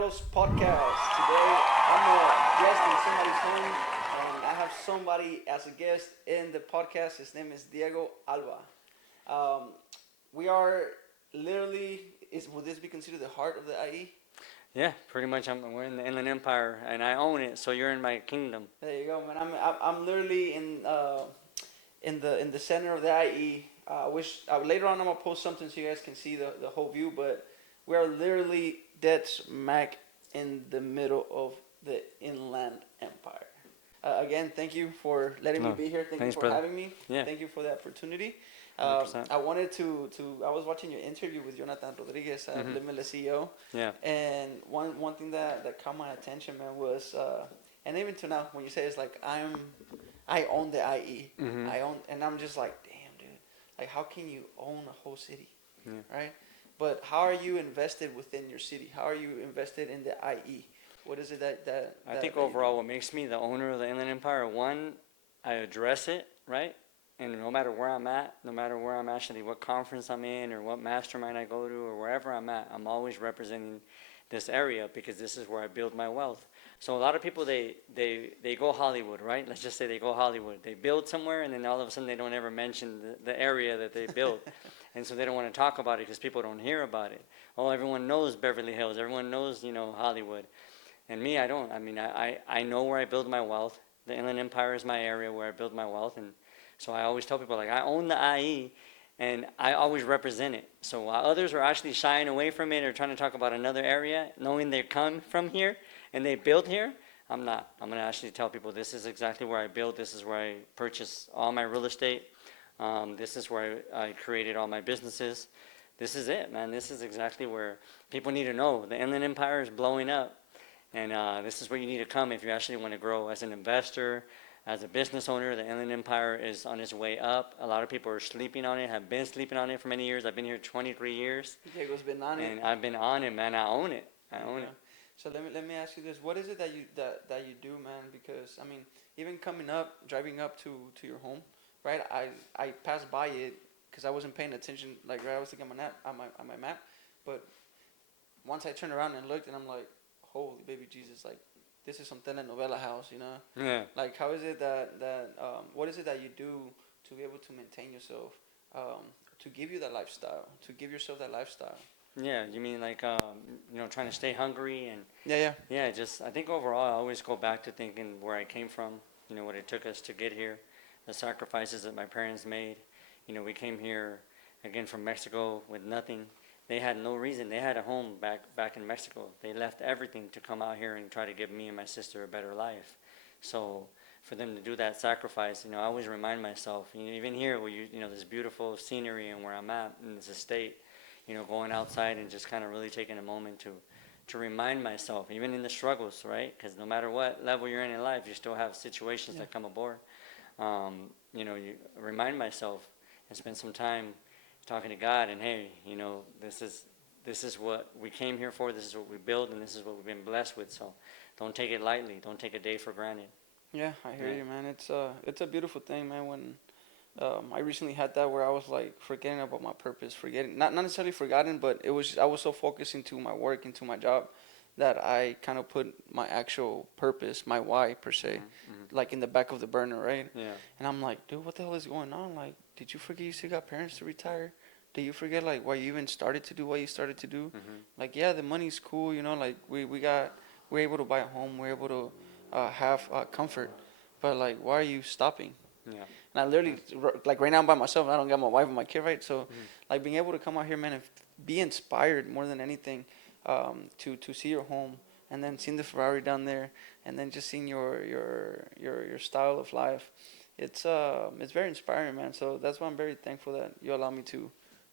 Entrepreneurial's podcast. Today I'm a guest in somebody's home, and I have somebody as a guest in the podcast. His name is Diego Alba. Um, we are literally, would this be considered the heart of the IE? Yeah, pretty much. We're in the Inland Empire, and I own it. So you're in my kingdom. There you go, man. I'm literally in the center of the IE. I wish later on I'm gonna post something so you guys can see the whole view, but we are literally dead smack in the middle of the Inland Empire. Again, thank you for letting me No, be here. Thank you thanks, for brother. having me. Yeah, Thank you for the opportunity. 100%. I wanted I was watching your interview with Jonathan Rodriguez, Limitless CEO, Yeah, and one thing that caught my attention, man, was and even to now, when you say it's like I own the IE, Mhm. I own, and I'm just like, damn, dude, like how can you own a whole city, Yeah. right? But how are you invested within your city? How are you invested in the IE? What is it I think that you overall, what makes me the owner of the Inland Empire, one, I address it right, and no matter where I'm at, no matter where I'm actually, what conference I'm in, or what mastermind I go to, or wherever I'm at, I'm always representing this area because this is where I build my wealth. So a lot of people they go Hollywood, right? Let's just say they go Hollywood. They build somewhere, and then all of a sudden they don't ever mention the area that they built. And so they don't want to talk about it because people don't hear about it. Oh, everyone knows Beverly Hills. Everyone knows, Hollywood. And me, I don't. I mean, I know where I build my wealth. The Inland Empire is my area where I build my wealth. And so I always tell people, like, I own the IE, and I always represent it. So while others are actually shying away from it or trying to talk about another area, knowing they come from here and they build here, I'm not. I'm going to actually tell people this is exactly where I build. This is where I purchase all my real estate. This is where I created all my businesses. This is it, man. This is exactly where people need to know. The Inland Empire is blowing up. And this is where you need to come if you actually want to grow as an investor, as a business owner. The Inland Empire is on its way up. A lot of people are sleeping on it, have been sleeping on it for many years. I've been here 23 years. Diego's been on it. And I've been on it, man. I own it. I own it. So let me ask you this: what is it that you do, man? Because I mean, even coming up, driving up to your home, right? I passed by it because I wasn't paying attention. Like right, I was looking at my map, but once I turned around and looked, and I'm like, holy baby Jesus, like this is some telenovela house, you know? Yeah. Like how is it that what is it that you do to be able to maintain yourself, to give you that lifestyle, to give yourself that lifestyle? Yeah, you mean like, trying to stay hungry and Yeah. yeah, just I think overall I always go back to thinking where I came from, what it took us to get here, the sacrifices that my parents made. We came here again from Mexico with nothing. They had no reason. They had a home back in Mexico. They left everything to come out here and try to give me and my sister a better life. So for them to do that sacrifice, I always remind myself, even here where this beautiful scenery and where I'm at in this estate, going outside and just kind of really taking a moment to remind myself, even in the struggles, right? Because no matter what level you're in life, you still have situations that come aboard. You remind myself and spend some time talking to God and hey, this is what we came here for. This is what we build, and this is what we've been blessed with. So don't take it lightly. Don't take a day for granted. Yeah, I hear you, man. It's a beautiful thing, man. When I recently had that where I was like forgetting about my purpose, forgetting not necessarily forgotten, but I was so focused into my work, into my job, that I kind of put my actual purpose, my why per se, like in the back of the burner, right? Yeah. And I'm like, dude, what the hell is going on? Like, did you forget you still got parents to retire? Did you forget like why you even started to do what you started to do? Like, yeah, the money's cool, like we're able to buy a home, we're able to have comfort, but like, why are you stopping? Yeah. And I literally, like right now I'm by myself and I don't got my wife and my kid, right? So like being able to come out here, man, and be inspired more than anything, to see your home and then seeing the Ferrari down there and then just seeing your style of life. It's very inspiring, man. So that's why I'm very thankful that you allow me to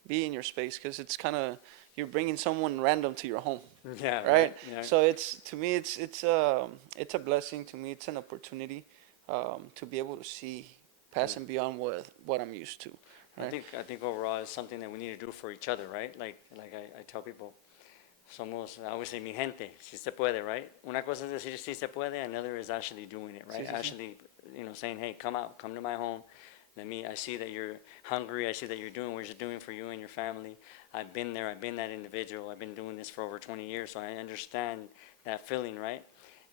be in your space, because it's kind of, you're bringing someone random to your home. Yeah. Right. Yeah. So to me it's a blessing. To me it's an opportunity, to be able to see past and beyond what I'm used to. Right? I think overall it's something that we need to do for each other, right? Like I tell people, I always say mi gente, si se puede, right? Una cosa es decir si se puede, another is actually doing it, right? Sí, sí, sí. Actually, saying, hey, come out, come to my home, I see that you're hungry. I see that you're doing what you're doing for you and your family. I've been there. I've been that individual. I've been doing this for over 20 years, so I understand that feeling, right?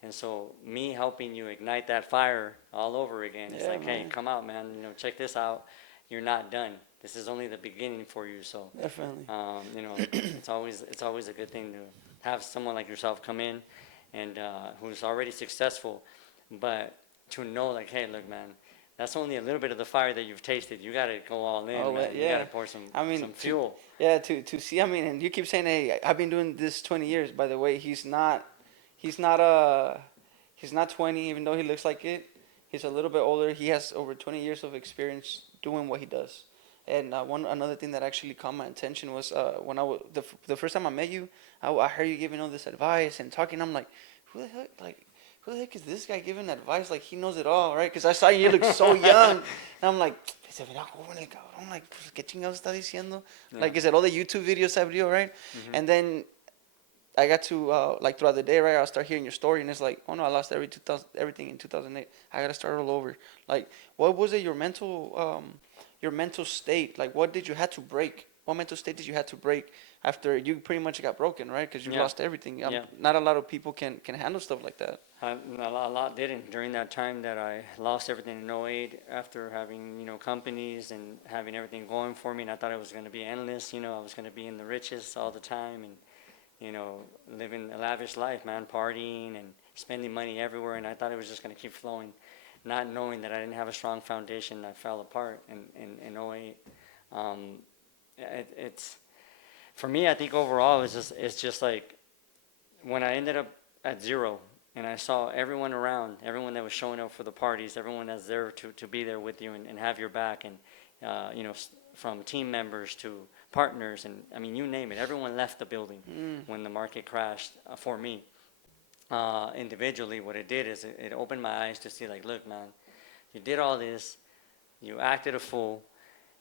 And so me helping you ignite that fire all over again, it's Yeah, like, hey, man. come out, man. Check this out. You're not done. This is only the beginning for you. So, Definitely. it's always a good thing to have someone like yourself come in and who's already successful, but to know like, hey, look, man, that's only a little bit of the fire that you've tasted. You got to go all in, Oh, man. You got yeah. to pour some I mean, some fuel. yeah, to see. I mean, and you keep saying, "Hey, I've been doing this 20 years." By the way, he's not he's not 20, even though he looks like it. He's a little bit older. He has over 20 years of experience doing what he does. And another thing that actually caught my attention was when the first time I met you, I heard you giving all this advice and talking. I'm like, who the heck, who the heck is this guy giving advice? Like he knows it all, right? Because I saw you look so young, and I'm like, se verá joven el cabrón. Like, pues, ¿qué chingados está diciendo? Yeah. Like, is it all the YouTube videos I view, right? Mhm. And then I got to like throughout the day, right? I'll start hearing your story, and it's like, oh no, I lost everything in 2008. I gotta start all over. Like, what was it? Your mental state. Like, what did you have to break? What mental state did you have to break after you pretty much got broken, right? Because you Yeah. lost everything. Yeah. Not a lot of people can handle stuff like that. A lot didn't during that time that I lost everything in '08 after having, companies and having everything going for me. And I thought it was going to be endless. I was going to be in the riches all the time and, living a lavish life, man, partying and spending money everywhere. And I thought it was just going to keep flowing, not knowing that I didn't have a strong foundation. I fell apart in '08. It's for me, I think overall it's just like when I ended up at zero and I saw everyone around, everyone that was showing up for the parties, everyone that's there to be there with you and have your back, and from team members to partners, and I mean, you name it, everyone left the building when the market crashed for me. Individually, what it did is it opened my eyes to see, like, look, man, you did all this, you acted a fool,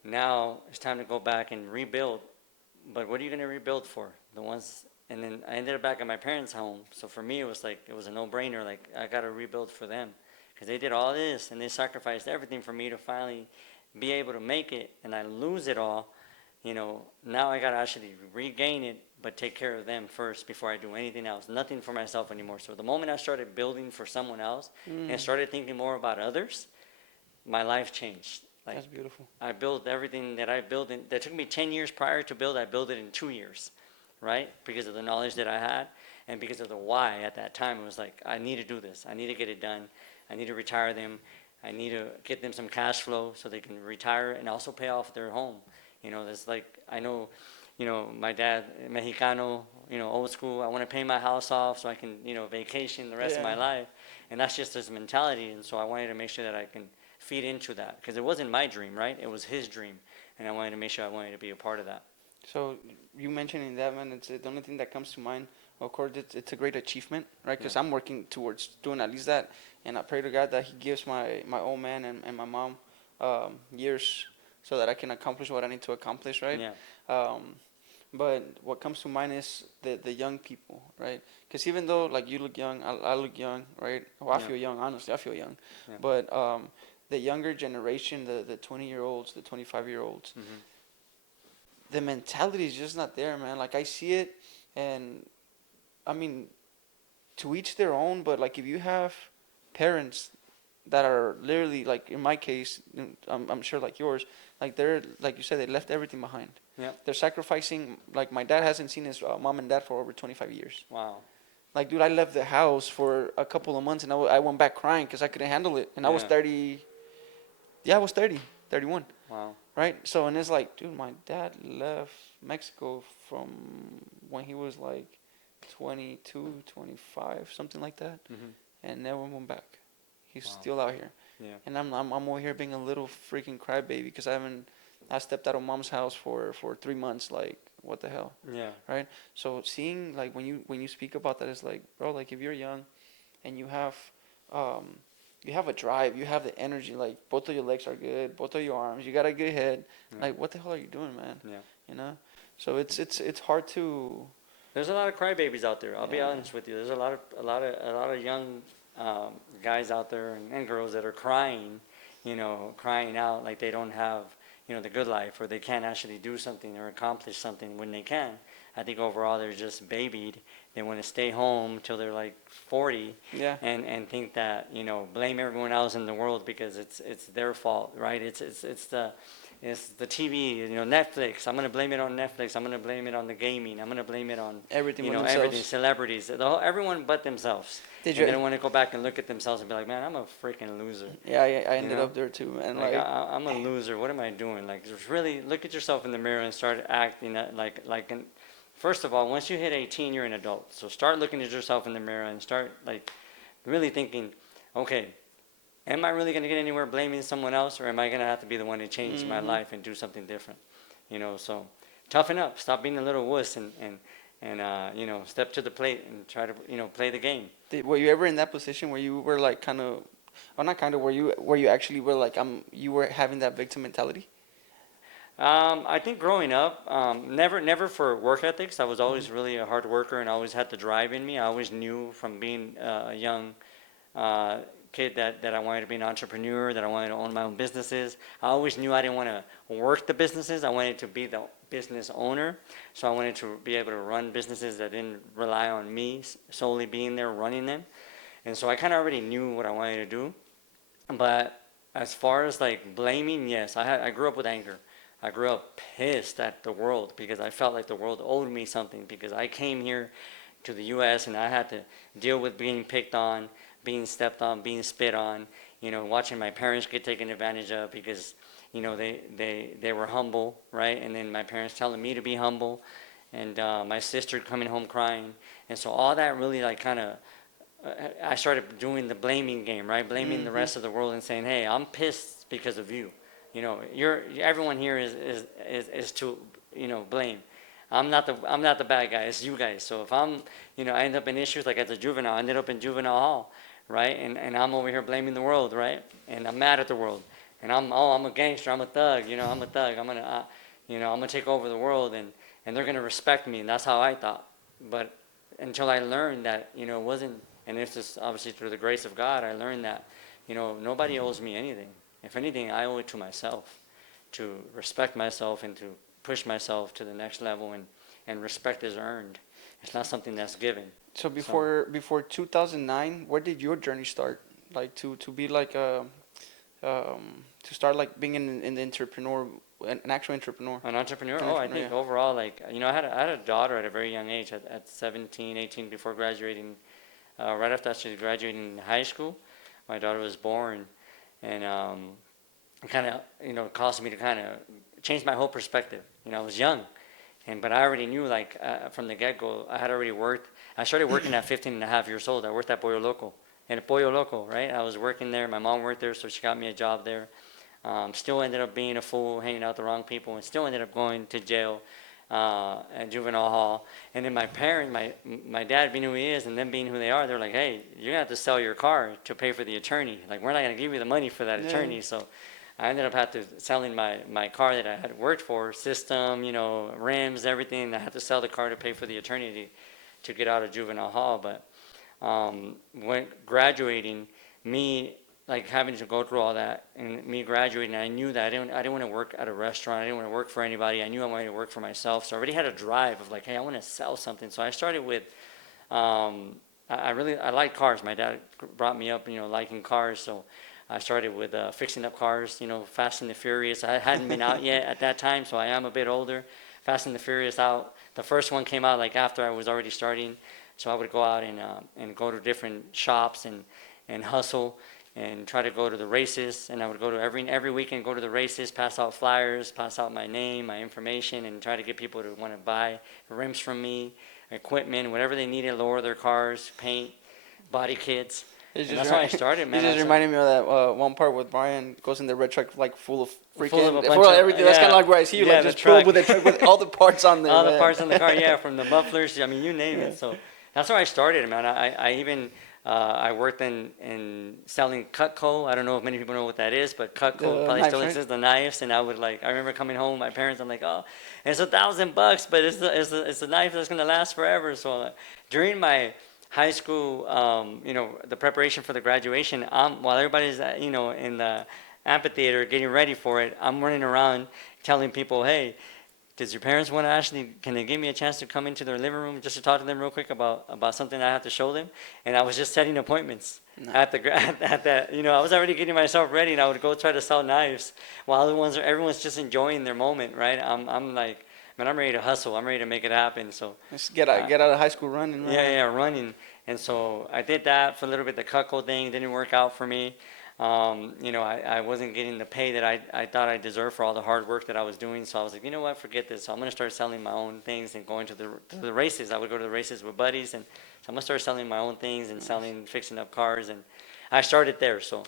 now it's time to go back and rebuild. But what are you going to rebuild for? The ones, and then I ended up back at my parents' home. So for me, it was a no-brainer. Like, I got to rebuild for them because they did all this and they sacrificed everything for me to finally be able to make it, and I lose it all. Now I got to actually regain it, but take care of them first before I do anything else. Nothing for myself anymore. So the moment I started building for someone else and started thinking more about others, my life changed. Like, That's beautiful. I built everything that I built that took me 10 years prior to build. I built it in 2 years, right? Because of the knowledge that I had and because of the why at that time. It was like, I need to do this. I need to get it done. I need to retire them. I need to get them some cash flow so they can retire and also pay off their home. That's like, I know, my dad, Mexicano, old school. I want to pay my house off so I can, vacation the rest of my life. And that's just his mentality. And so I wanted to make sure that I can feed into that because it wasn't my dream, right? It was his dream, and I wanted to make sure I wanted to be a part of that. So you mentioning that, man, it's the only thing that comes to mind. Of course, it's a great achievement, right? Because I'm working towards doing at least that, and I pray to God that He gives my old man and my mom years so that I can accomplish what I need to accomplish, right? Yeah. But what comes to mind is the young people, right? Because even though like you look young, I look young, right? Well, I feel young, honestly, I feel young. Yeah. But the younger generation, the 20-year-olds, the 25-year-olds, the mentality is just not there, man. Like I see it, and I mean, to each their own. But like if you have parents that are literally like in my case, I'm sure like yours, like they're like you said, they left everything behind. Yeah. They're sacrificing. Like my dad hasn't seen his mom and dad for over 25 years. Wow. Like, dude, I left the house for a couple of months and I went back crying because I couldn't handle it. And I was Yeah. 30. Yeah, I was 30, 31. Wow. Right? So, and it's like, dude, my dad left Mexico from when he was like 22, 25, something like that, and never went back. He's still out here. Yeah. And I'm over here being a little freaking crybaby because I stepped out of mom's house for 3 months. Like, what the hell? Yeah. Right? So seeing like when you speak about that, it's like, bro, like if you're young and you have a drive, you have the energy, like both of your legs are good, both of your arms, you got a good head. Yeah. Like, what the hell are you doing, man? Yeah. So it's hard to. There's a lot of crybabies out there. I'll be Yeah. honest with you. There's a lot of young guys out there and girls that are crying, crying out like they don't have, the good life, or they can't actually do something or accomplish something when they can. I think overall they're just babied. They want to stay home till they're like 40, Yeah. and think that, blame everyone else in the world because it's their fault, right? It's the TV, Netflix. I'm gonna blame it on Netflix. I'm gonna blame it on the gaming. I'm gonna blame it on Everything but everything, themselves. celebrities, everyone but themselves. Did And they you? don't want to go back and look at themselves and be like, man, I'm a freaking loser. Yeah, I You ended know, up there too, and like I'm a loser. What am I doing? Like, just really look at yourself in the mirror and start acting first of all, once you hit 18, you're an adult. So start looking at yourself in the mirror and start like really thinking, okay, am I really going to get anywhere blaming someone else, or am I going to have to be the one to change my life and do something different? So toughen up. Stop being a little wuss and step to the plate and try to, play the game. Were you ever in that position where you were like kind of, or not kind of, where you actually were like you were having that victim mentality? I think growing up, never for work ethics. I was always really a hard worker and always had the drive in me. I always knew from being a young kid that I wanted to be an entrepreneur, that I wanted to own my own businesses. I always knew I didn't want to work the businesses. I wanted to be the business owner. So I wanted to be able to run businesses that didn't rely on me solely being there running them. And so I kind of already knew what I wanted to do. But as far as like blaming, yes, I grew up with anger. I grew up pissed at the world because I felt like the world owed me something, because I came here to the U.S. and I had to deal with being picked on, being stepped on, being spit on, watching my parents get taken advantage of because, they were humble, right? And then my parents telling me to be humble, and my sister coming home crying. And so all that really like kind of, I started doing the blaming game, right? Blaming the rest of the world and saying, hey, I'm pissed because of you. Everyone here is to, blame. I'm not the bad guy. It's you guys. So if I end up in issues like as a juvenile, I ended up in juvenile hall, right? And I'm over here blaming the world, right? And I'm mad at the world. And I'm a gangster. I'm a thug. I'm a thug. I'm gonna take over the world, and they're gonna respect me. And that's how I thought. But until I learned that, it wasn't. And this is obviously through the grace of God. I learned that, nobody owes me anything. If anything, I owe it to myself, to respect myself and to push myself to the next level, and respect is earned. It's not something that's given. So before 2009, where did your journey start? Like to be like to start like being an entrepreneur, an actual entrepreneur. An entrepreneur? Oh, I think yeah. overall, like, I had a daughter at a very young age, at 17, 18, before graduating, right after actually graduating high school. My daughter was born, and it kind of, caused me to kind of change my whole perspective. I was young, but I already knew, like, from the get-go, I had already worked. I started working at 15 and a half years old. I worked at Pollo Loco. And Pollo Loco, right? I was working there. My mom worked there, so she got me a job there. Still ended up being a fool, hanging out with the wrong people, and still ended up going to jail at juvenile hall. And then my dad being who he is, and them being who they are, they're like, hey, you're going to have to sell your car to pay for the attorney. Like, we're not going to give you the money for that attorney. So I ended up selling my car that I had worked for, system, rims, everything. I had to sell the car to pay for the attorney to get out of juvenile hall. But when graduating, me like having to go through all that, and me graduating, I knew that I didn't want to work at a restaurant. I didn't want to work for anybody. I knew I wanted to work for myself. So I already had a drive of like, hey, I want to sell something. So I started with, I like cars. My dad brought me up, liking cars. So I started with fixing up cars, Fast and the Furious. I hadn't been out yet at that time, so I am a bit older. Fast and the Furious out. The first one came out like after I was already starting. So I would go out and go to different shops and hustle and try to go to the races. And I would go to every weekend, go to the races, pass out flyers, pass out my name, my information, and try to get people to want to buy rims from me, equipment, whatever they needed, lower their cars, paint, body kits. And that's how I started, man. You just reminded me of that one part with Brian goes in the red truck like full of Full of everything. yeah, That's kind of like where I see you, yeah, like just pull up with a truck with all the parts on there. All man. the parts on the car, yeah, from the mufflers, I mean, you name it. So that's how I started, man. I even I worked in selling Cutco. I don't know if many people know what that is, but Cutco probably still exists, the knives. And I remember coming home, my parents, I'm like, oh, it's $1,000, but it's a knife that's gonna last forever. So during my high school, the preparation for the graduation, while everybody's, in the amphitheater getting ready for it, I'm running around telling people, hey, does your parents want to actually, can they give me a chance to come into their living room just to talk to them real quick about something I have to show them? And I was just setting appointments at the at that, I was already getting myself ready, and I would go try to sell knives while everyone's just enjoying their moment, right? I'm like, man, I'm ready to hustle. I'm ready to make it happen. So Let's get out of high school running. Man. yeah, running. And so I did that for a little bit. The Cutco thing didn't work out for me. I wasn't getting the pay that I thought I deserved for all the hard work that I was doing. So I was like, you know what, forget this. So I'm going to start selling my own things and going to the races. I would go to the races with buddies, and so I'm going to start selling my own things and fixing up cars. And I started there. So,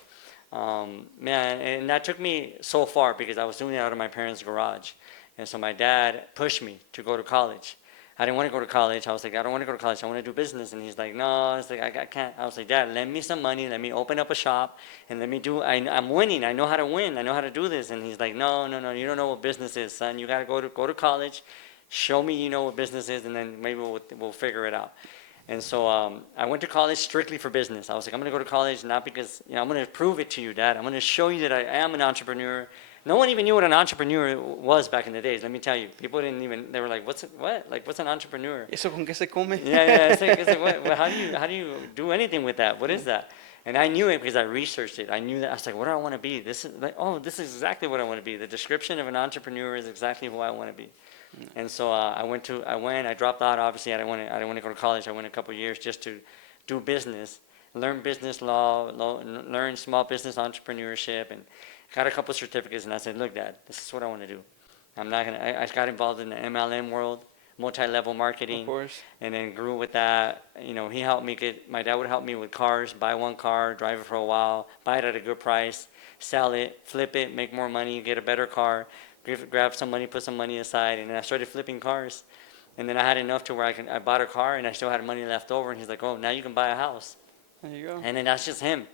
man, and that took me so far because I was doing it out of my parents' garage. And so my dad pushed me to go to college. I didn't want to go to college. I was like, I don't want to go to college. I want to do business. And he's like, no. It's like, I can't. I was like, Dad, lend me some money. Let me open up a shop and let me do. I'm winning. I know how to win. I know how to do this. And he's like, no. You don't know what business is, son. You got to go to college. Show me you know what business is, and then maybe we'll figure it out. And so I went to college strictly for business. I was like, I'm going to go to college not because, I'm going to prove it to you, Dad. I'm going to show you that I am an entrepreneur. No one even knew what an entrepreneur was back in the days. Let me tell you, people didn't even. They were like, "What's an entrepreneur?" ¿Eso con qué se come? Yeah. It's like what, how do you do anything with that? What is that? And I knew it because I researched it. I knew that. I was like, what do I want to be? This is exactly what I want to be. The description of an entrepreneur is exactly who I want to be. And so I dropped out. Obviously, I didn't want to go to college. I went a couple of years just to do business, learn business law, learn small business entrepreneurship, and got a couple of certificates. And I said, look, Dad, this is what I want to do. I'm not gonna. I got involved in the MLM world, multi-level marketing, Of course. and then grew with that. He helped me my dad would help me with cars, buy one car, drive it for a while, buy it at a good price, sell it, flip it, make more money, get a better car, grab some money, put some money aside, and then I started flipping cars. And then I had enough to where I bought a car, and I still had money left over, and he's like, oh, now you can buy a house. There you go. And then that's just him.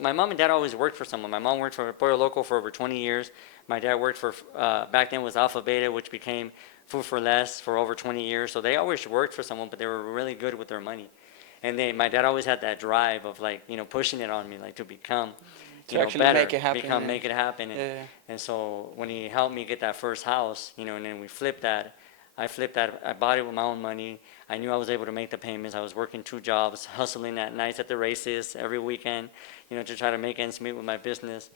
My mom and dad always worked for someone. My mom worked for Pollo Loco for over 20 years. My dad worked for, back then was Alpha Beta, which became Food for Less for over 20 years. So they always worked for someone, but they were really good with their money. And my dad always had that drive of pushing it on me, to become, actually better, make it happen. make it happen. And so when he helped me get that first house, and then we flipped that. I bought it with my own money. I knew I was able to make the payments. I was working 2 jobs, hustling at nights at the races every weekend, to try to make ends meet with my business.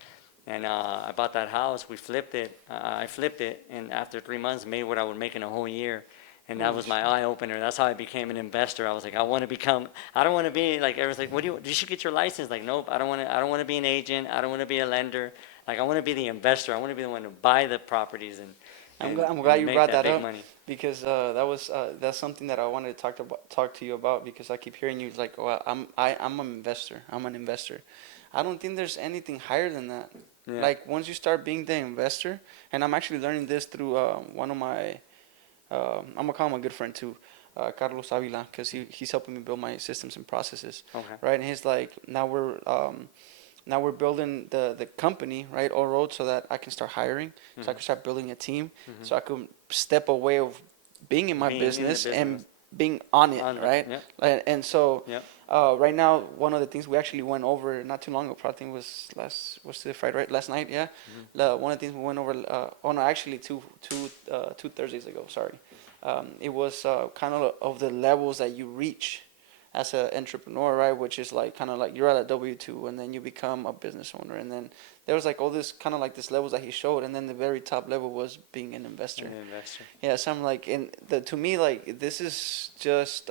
And I bought that house. We flipped it. I flipped it, and after 3 months, made what I would make in a whole year. And that was my eye opener. That's how I became an investor. I was like, I don't want to be like everyone's like, you should get your license. Like, nope, I don't want to be an agent. I don't want to be a lender. Like, I want to be the investor. I want to be the one to buy the properties and I'm glad you brought that up money. because that's something that I wanted to talk to you about because I keep hearing you like, oh, I'm an investor. I'm an investor. I don't think there's anything higher than that. Yeah. Like once you start being the investor, and I'm actually learning this through one of my, I'm gonna call him a good friend too, Carlos Avila, because he's helping me build my systems and processes. Okay. Right, and he's like, now we're building the company, right, all road so that I can start hiring, so I can start building a team, so I can step away of being in my business and being on it, right? Yeah. And so Yeah. right now, one of the things we actually went over not too long ago, probably think was Friday, right? Last night, yeah. One of the things we went over, actually two Thursdays ago, sorry. It was kind of the levels that you reach as an entrepreneur, right? Which is kind of like you're at a W-2 and then you become a business owner. And then there was all this kind of this levels that he showed. And then the very top level was being an investor. Yeah, so I'm like, to me, this is just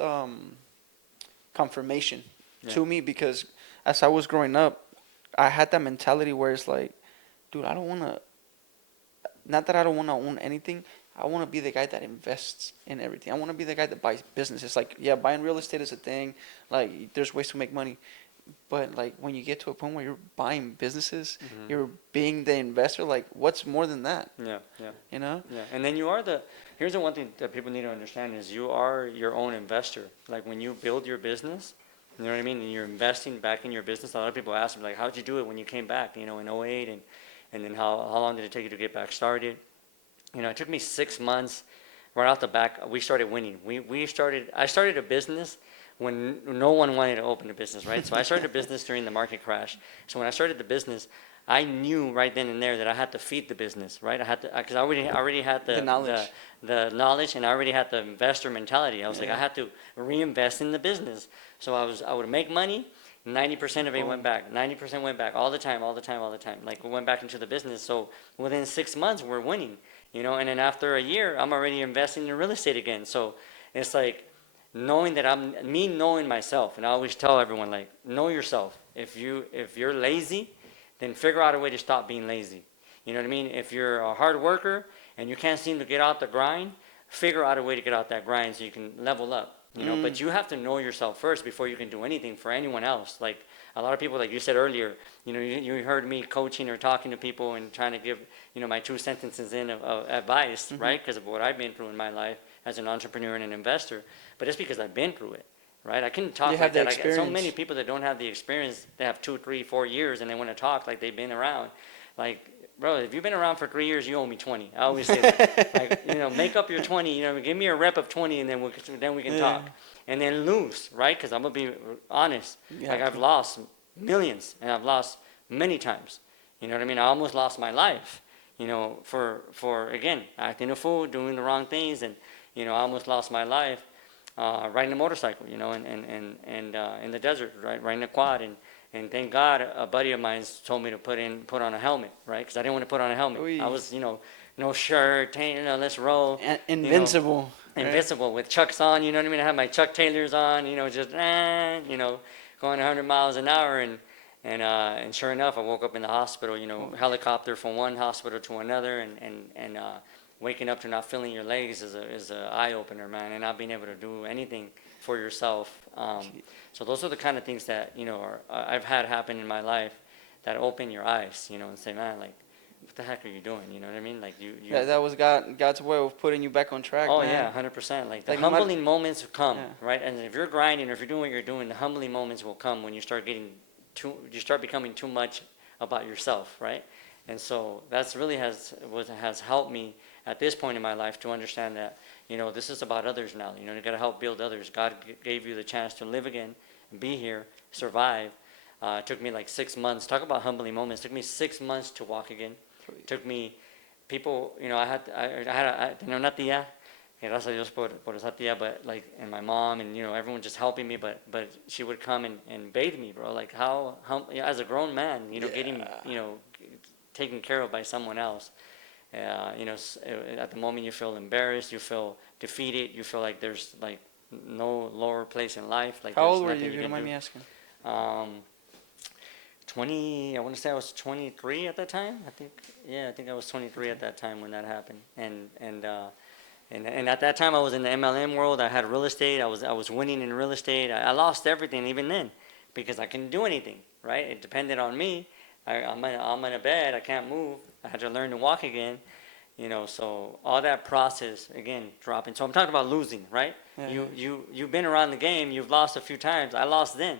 confirmation to me because as I was growing up, I had that mentality where it's like, dude, not that I don't want to own anything. I want to be the guy that invests in everything. I want to be the guy that buys businesses. Buying real estate is a thing. There's ways to make money. But, when you get to a point where you're buying businesses, you're being the investor, what's more than that? Yeah. You know? Yeah. And then here's the one thing that people need to understand is you are your own investor. When you build your business, you know what I mean? And you're investing back in your business. A lot of people ask me, how'd you do it when you came back, in 08? And then how long did it take you to get back started? It took me 6 months right off the back. We started winning. I started a business when no one wanted to open a business, right? So I started a business during the market crash. So when I started the business, I knew right then and there that I had to feed the business, right? I had to, because I already had The knowledge. the knowledge, and I already had the investor mentality. I was like, I Yeah. had to reinvest in the business. So I would make money. 90% of it went Boom. back. 90% went back all the time, all the time, all the time. Like we went back into the business. So within 6 months, we're winning, you know. And then after a year, I'm already investing in real estate again. So it's like knowing that knowing myself, and I always tell everyone like, know yourself. If you're lazy, then figure out a way to stop being lazy. You know what I mean? If you're a hard worker and you can't seem to get out the grind, figure out a way to get out that grind so you can level up. You know, but you have to know yourself first before you can do anything for anyone else. Like a lot of people, like you said earlier, you know, you heard me coaching or talking to people and trying to give, you know, my 2 sentences of advice, right? Because of what I've been through in my life as an entrepreneur and an investor. But it's because I've been through it, right? I couldn't talk You like have the that. I got so experience. many people that don't have the experience. They have 2, 3, 4 years, and they want to talk like they've been around. Like, bro, if you've been around for 3 years, you owe me 20. I always say that. Like, you know, make up your 20. You know, give me a rep of 20, and then we can Yeah. talk. And then lose, right? Because I'm gonna be honest. You Like have I've to. lost millions, and I've lost many times. You know what I mean? I almost lost my life. You know, for again acting a fool, doing the wrong things, and you know, I almost lost my life riding a motorcycle. You know, and in the desert, right, riding a quad, and thank God a buddy of mine told me to put on a helmet, right? Because I didn't want to put on a helmet. Oy. I was, you know, no shirt, you know, let's roll. Invincible. Right? Invincible with Chucks on, you know what I mean? I had my Chuck Taylors on, you know, just you know, going 100 miles an hour, and sure enough, I woke up in the hospital, you know, helicopter from one hospital to another, and waking up to not feeling your legs is a eye opener, man, and not being able to do anything for yourself. So those are the kind of things that you know I've had happen in my life that open your eyes, you know, and say, man, like, what the heck are you doing? You know what I mean? Like you. That was God's way of putting you back on track. Oh man. yeah, 100%. Like the Like, no matter- humbling moments come, Yeah. right? And if you're grinding, or if you're doing what you're doing, the humbling moments will come when you start you start becoming too much about yourself, right? And so that's really has helped me at this point in my life to understand that, you know, this is about others now. You know, you got to help build others. God gave you the chance to live again, be here, survive. It took me like 6 months. Talk about humbling moments. It took me 6 months to walk again. It took me, people, you know, I had tenía una tía, que gracias a Dios por esa tía, but like, and my mom, and you know, everyone just helping me, but she would come and bathe me, bro. Like how you know, as a grown man, you know, getting, you know, taken care of by someone else. You know, at the moment you feel embarrassed, you feel defeated, you feel like there's like no lower place in life. Like How there's old were nothing you? If you don't can mind do. me asking. 20, I want to say I was 23 at that time. I think I was 23 at that time when that happened. And at that time I was in the MLM world. I had real estate. I was winning in real estate. I lost everything even then because I couldn't do anything, right? It depended on me. I'm in a bed. I can't move. I had to learn to walk again. You know, so all that process again dropping. So I'm talking about losing, right? Yeah. You've been around the game. You've lost a few times. I lost then.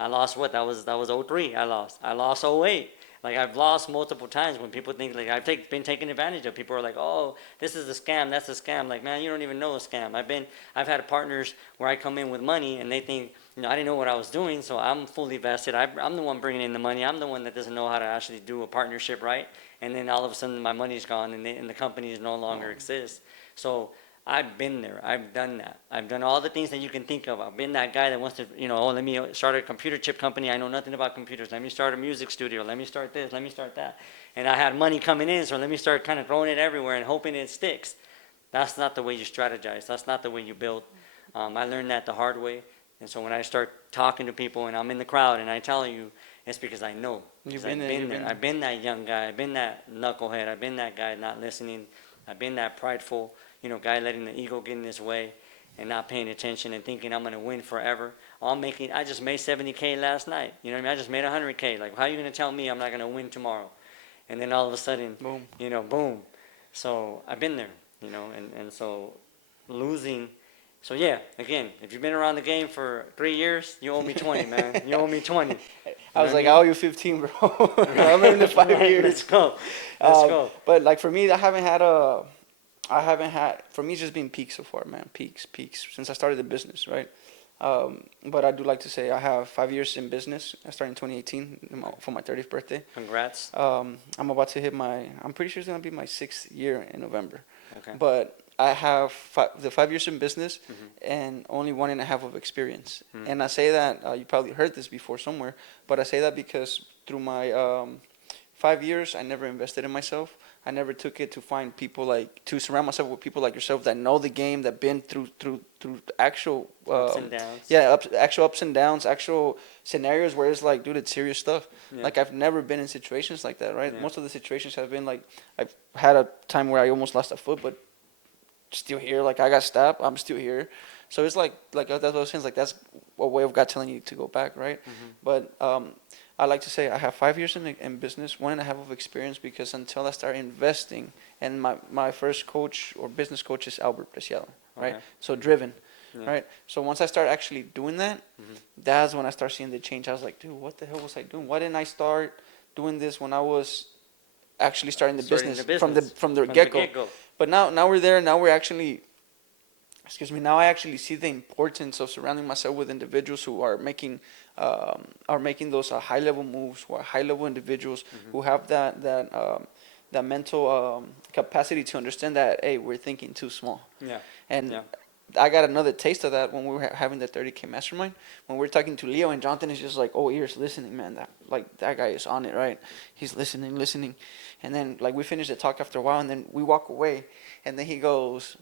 I lost what? That was 03. I lost 08. Like I've lost multiple times when people think like been taken advantage of. People are like, oh, this is a scam. That's a scam. Like, man, you don't even know a scam. I've had partners where I come in with money and they think, you know, I didn't know what I was doing, so I'm fully vested. I'm the one bringing in the money. I'm the one that doesn't know how to actually do a partnership right. And then all of a sudden my money's gone and the company no longer exists. So I've been there. I've done that. I've done all the things that you can think of. I've been that guy that wants to, you know, oh, let me start a computer chip company. I know nothing about computers. Let me start a music studio. Let me start this. Let me start that. And I had money coming in, so let me start kind of throwing it everywhere and hoping it sticks. That's not the way you strategize. That's not the way you build. I learned that the hard way. And so when I start talking to people and I'm in the crowd and I tell you, it's because I know. You've I've been there. I've been that young guy. I've been that knucklehead. I've been that guy not listening. I've been that prideful, you know, guy letting the ego get in his way and not paying attention and thinking I'm going to win forever. I just made 70K last night. You know what I mean? I just made 100K. Like, how are you going to tell me I'm not going to win tomorrow? And then all of a sudden, Boom. you know, boom. So I've been there, you know, and so losing. So yeah, again, if you've been around the game for 3 years, you owe me 20, man. You owe me 20. I was like, I owe you 15, bro. I'm in the 5 years. Let's go. Let's go. But like for me, for me, it's just been peaks so far, man. Peaks since I started the business, right? But I do like to say I have 5 years in business. I started in 2018 for my 30th birthday. Congrats. I'm about to hit I'm pretty sure it's going to be my 6th year in November. Okay. But I have the 5 years in business Mhm. and only 1.5 of experience. Mhm. And I say that, you probably heard this before somewhere, but I say that because through my 5 years, I never invested in myself. I never took it to find people to surround myself with people like yourself that know the game, that been through actual Ups and downs. actual ups and downs, actual scenarios where it's like, dude, it's serious stuff. Yeah. Like I've never been in situations like that, right? Yeah. Most of the situations have been like I've had a time where I almost lost a foot, but still here. Like I got stabbed, I'm still here. So it's like that's what I was saying. Like that's a way of God telling you to go back, right? Mhm. But I like to say I have 5 years in business, 1.5 of experience, because until I start investing, and my first coach or business coach is Albert Preciado, right? Okay. So driven, Yeah. right? So once I start actually doing that, Mhm. that's when I start seeing the change. I was like, dude, what the hell was I doing? Why didn't I start doing this when I was actually starting the Starting business, the business from the from get go? get-go. But now we're there. Now we're actually, excuse me, now I actually see the importance of surrounding myself with individuals who are making those high level moves, who are high level individuals, who have that mental capacity to understand that, hey, we're thinking too small. Yeah. And Yeah. I got another taste of that when we were having the 30K mastermind. When we're talking to Leo, and Jonathan is just like, oh, ears listening, man. That guy is on it, right? He's listening. And then like we finished the talk after a while, and then we walk away, and then he goes,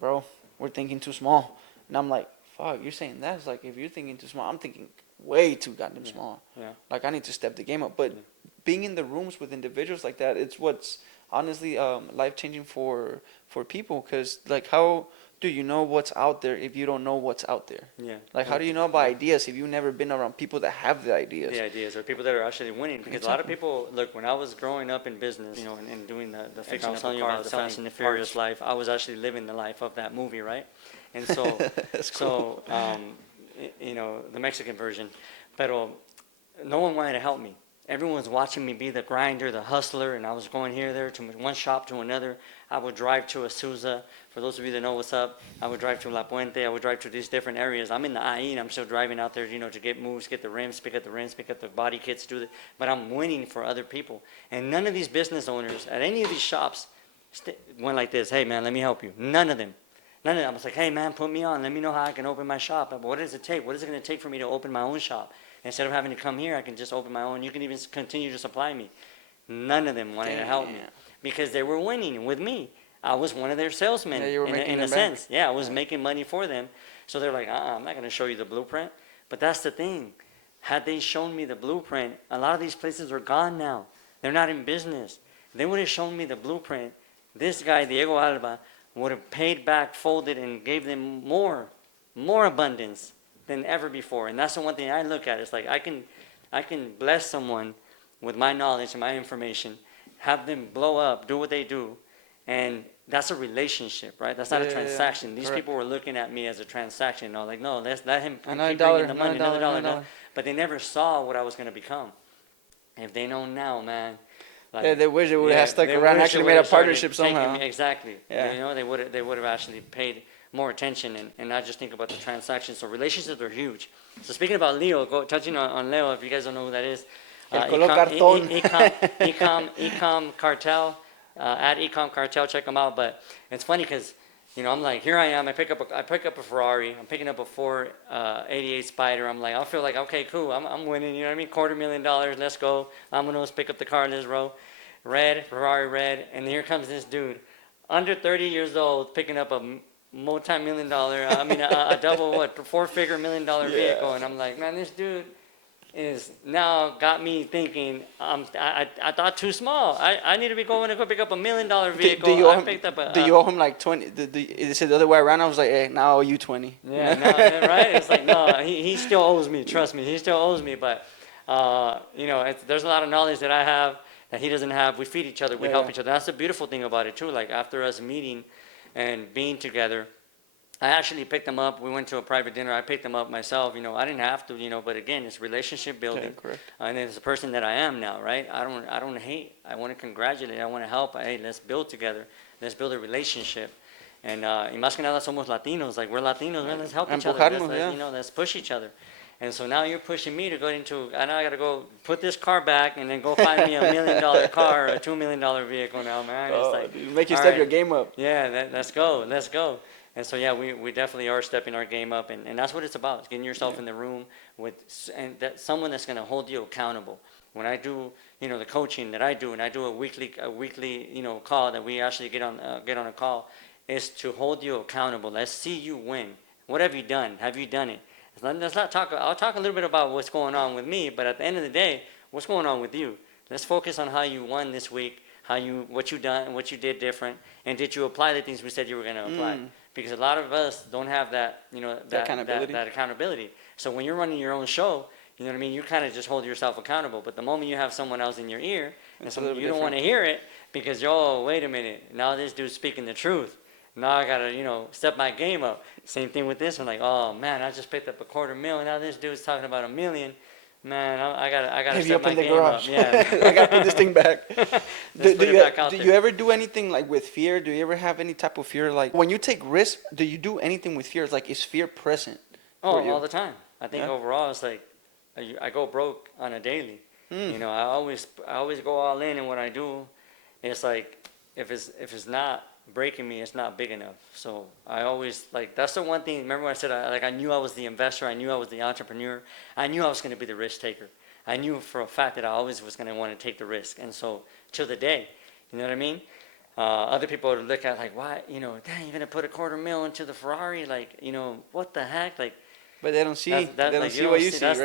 bro, we're thinking too small. And I'm like, fuck, you're saying that? It's like, if you're thinking too small, I'm thinking way too goddamn Yeah. small. Yeah. Like I need to step the game up. But Yeah. being in the rooms with individuals like that, it's what's honestly life changing for people. Because like, how do you know what's out there if you don't know what's out there? Yeah. Like, how do you know about ideas if you've never been around people that have the ideas? The ideas or people that are actually winning, because a lot of Exactly. people look, when I was growing up in business, you know, and doing the fixing I was up telling the you about cars, the the Fast and the selling Furious parts. life, I was actually living the life of that movie, right? And so That's cool. you know, the Mexican version, pero no one wanted to help me. Everyone was watching me be the grinder, the hustler, and I was going here, there, to one shop to another. I would drive to Azusa. For those of you that know what's up, I would drive to La Puente. I would drive to these different areas. I'm in the IE, and I'm still driving out there, you know, to get moves, get the rims, pick up the body kits, but I'm winning for other people. And none of these business owners at any of these shops went like this, hey, man, let me help you. None of them. I was like, hey, man, put me on. Let me know how I can open my shop. But what does it take? What is it going to take for me to open my own shop? Instead of having to come here, I can just open my own. You can even continue to supply me. None of them wanted to help me because they were winning with me. I was one of their salesmen, Yeah, you were making in a them back. sense. Yeah, I was making money for them. So they're like, I'm not going to show you the blueprint. But that's the thing. Had they shown me the blueprint, a lot of these places are gone now. They're not in business. They would have shown me the blueprint. This guy, Diego Alba, would have paid back, folded, and gave them more abundance than ever before. And that's the one thing I look at. It's like I can bless someone with my knowledge and my information, have them blow up, do what they do, and that's a relationship, right? That's not a transaction. These Correct. people were looking at me as a transaction. No, like, no, let's let him Another keep dollar, bringing the money, another dollar, another another dollar. But they never saw what I was going to become. If they know now, man. Like, Yeah, they wish they would have stuck they around and wish actually they made a would've started partnership taking somehow. me- exactly. Yeah. You know, they would have actually paid more attention and not just think about the transactions. So relationships are huge. So speaking about Leo, touching on Leo, if you guys don't know who that is, El color cartón. Ecom Cartel, at Ecom Cartel, check them out. But it's funny because, you know, I'm like, here I am. I pick up a Ferrari. I'm picking up a 488 Spider. I'm like, I feel like, okay, cool. I'm winning. You know what I mean? $250,000. Let's go. Let's pick up the car. Let's roll. Ferrari red. And here comes this dude, under 30 years old, picking up a multi-million dollar. A double four-figure $1 million vehicle. And I'm like, man, this dude is now got me thinking. I thought too small. I need to be going to go pick up $1 million vehicle. I picked up a. Do you owe him like 20? Is it the other way around? I was like, hey, now I owe you 20. Yeah, no, right? It's like, no, he still owes me. Trust me, he still owes me. But, you know, there's a lot of knowledge that I have that he doesn't have. We feed each other. We help each other. That's the beautiful thing about it, too. Like, after us meeting and being together, I actually picked him up. We went to a private dinner. I picked him up myself. You know, I didn't have to, you know, but again, it's relationship building. Yeah, correct. And it's the person that I am now, right? I don't hate. I want to congratulate. I want to help. Hey, let's build together. Let's build a relationship. And y más que nada somos Latinos, like we're Latinos, man, let's help each other, Empujarnos, yeah. you know, let's push each other. And so now you're pushing me to go into, I know I got to go put this car back and then go find me $1 million car or a $2 million vehicle now, man. It's like, Dude, make you all step right, your game up. yeah, let's go, let's go. And so, yeah, we definitely are stepping our game up. And that's what it's about, is getting yourself in the room with someone that's going to hold you accountable. When I do, you know, the coaching that I do, and I do a weekly, you know, call that we actually get on a call, is to hold you accountable. Let's see you win. What have you done? Have you done it? Let's not talk. I'll talk a little bit about what's going on with me, but at the end of the day, what's going on with you? Let's focus on how you won this week, what you done, what you did different, and did you apply the things we said you were going to apply? Because a lot of us don't have that, you know, that accountability. So when you're running your own show, you know what I mean, you kind of just hold yourself accountable. But the moment you have someone else in your ear, and you don't want to hear it because, oh, wait a minute, now this dude's speaking the truth. Now I gotta, you know, step my game up. Same thing with this one. Like, oh man, I just picked up $250,000. Now this dude's talking about $1 million. Man, I gotta step my game up. Yeah, I gotta put this thing back. Do you ever do anything like with fear? Do you ever have any type of fear? Like when you take risks, do you do anything with fear? It's like, is fear present? Oh, all the time. I think overall, it's like I go broke on a daily. You know, I always go all in what I do. It's like if it's not breaking me, it's not big enough. So I always, like, that's the one thing. Remember when I said I knew I was the investor, I knew I was the entrepreneur, I knew I was going to be the risk taker. I knew for a fact that I always was going to want to take the risk. And so till the day, you know what I mean? Other people would look at like, why, you know, dang, you're going to put $250,000 into the Ferrari, like, you know, what the heck, like. But they don't see. They don't see what you see, right?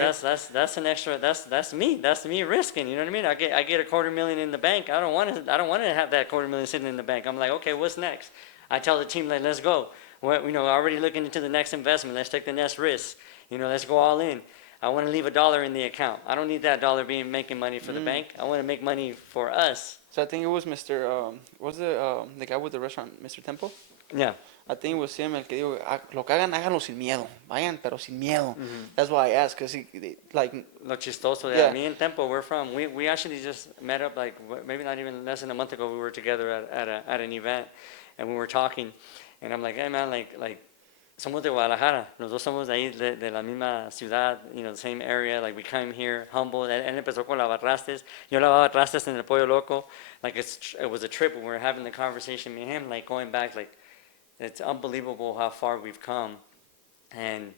That's an extra. That's me. That's me risking. You know what I mean? I get $250,000 in the bank. I don't want to have that $250,000 sitting in the bank. I'm like, okay, what's next? I tell the team, like, let's go. You know, already looking into the next investment. Let's take the next risk. You know, let's go all in. I want to leave $1 in the account. I don't need that dollar making money for the bank. I want to make money for us. So I think it was Mr. What's the guy with the restaurant, Mr. Temple? Yeah. I think it was him el que dijo, lo que hagan, háganlo sin miedo. Vayan, pero sin miedo. That's why I asked, because like... Lo chistoso, yeah. Me and Tempo, we actually just met up, like, maybe not even less than a month ago. We were together at an event, and we were talking, and I'm like, hey, man, like, somos de Guadalajara. Los dos somos de ahí, de la misma ciudad, you know, the same area. Like, we came here humble. Él empezó con lavar trastes. Yo lavaba trastes en el Pollo Loco. Like, it was a trip when we were having the conversation, me and him, like, going back, like, it's unbelievable how far we've come, and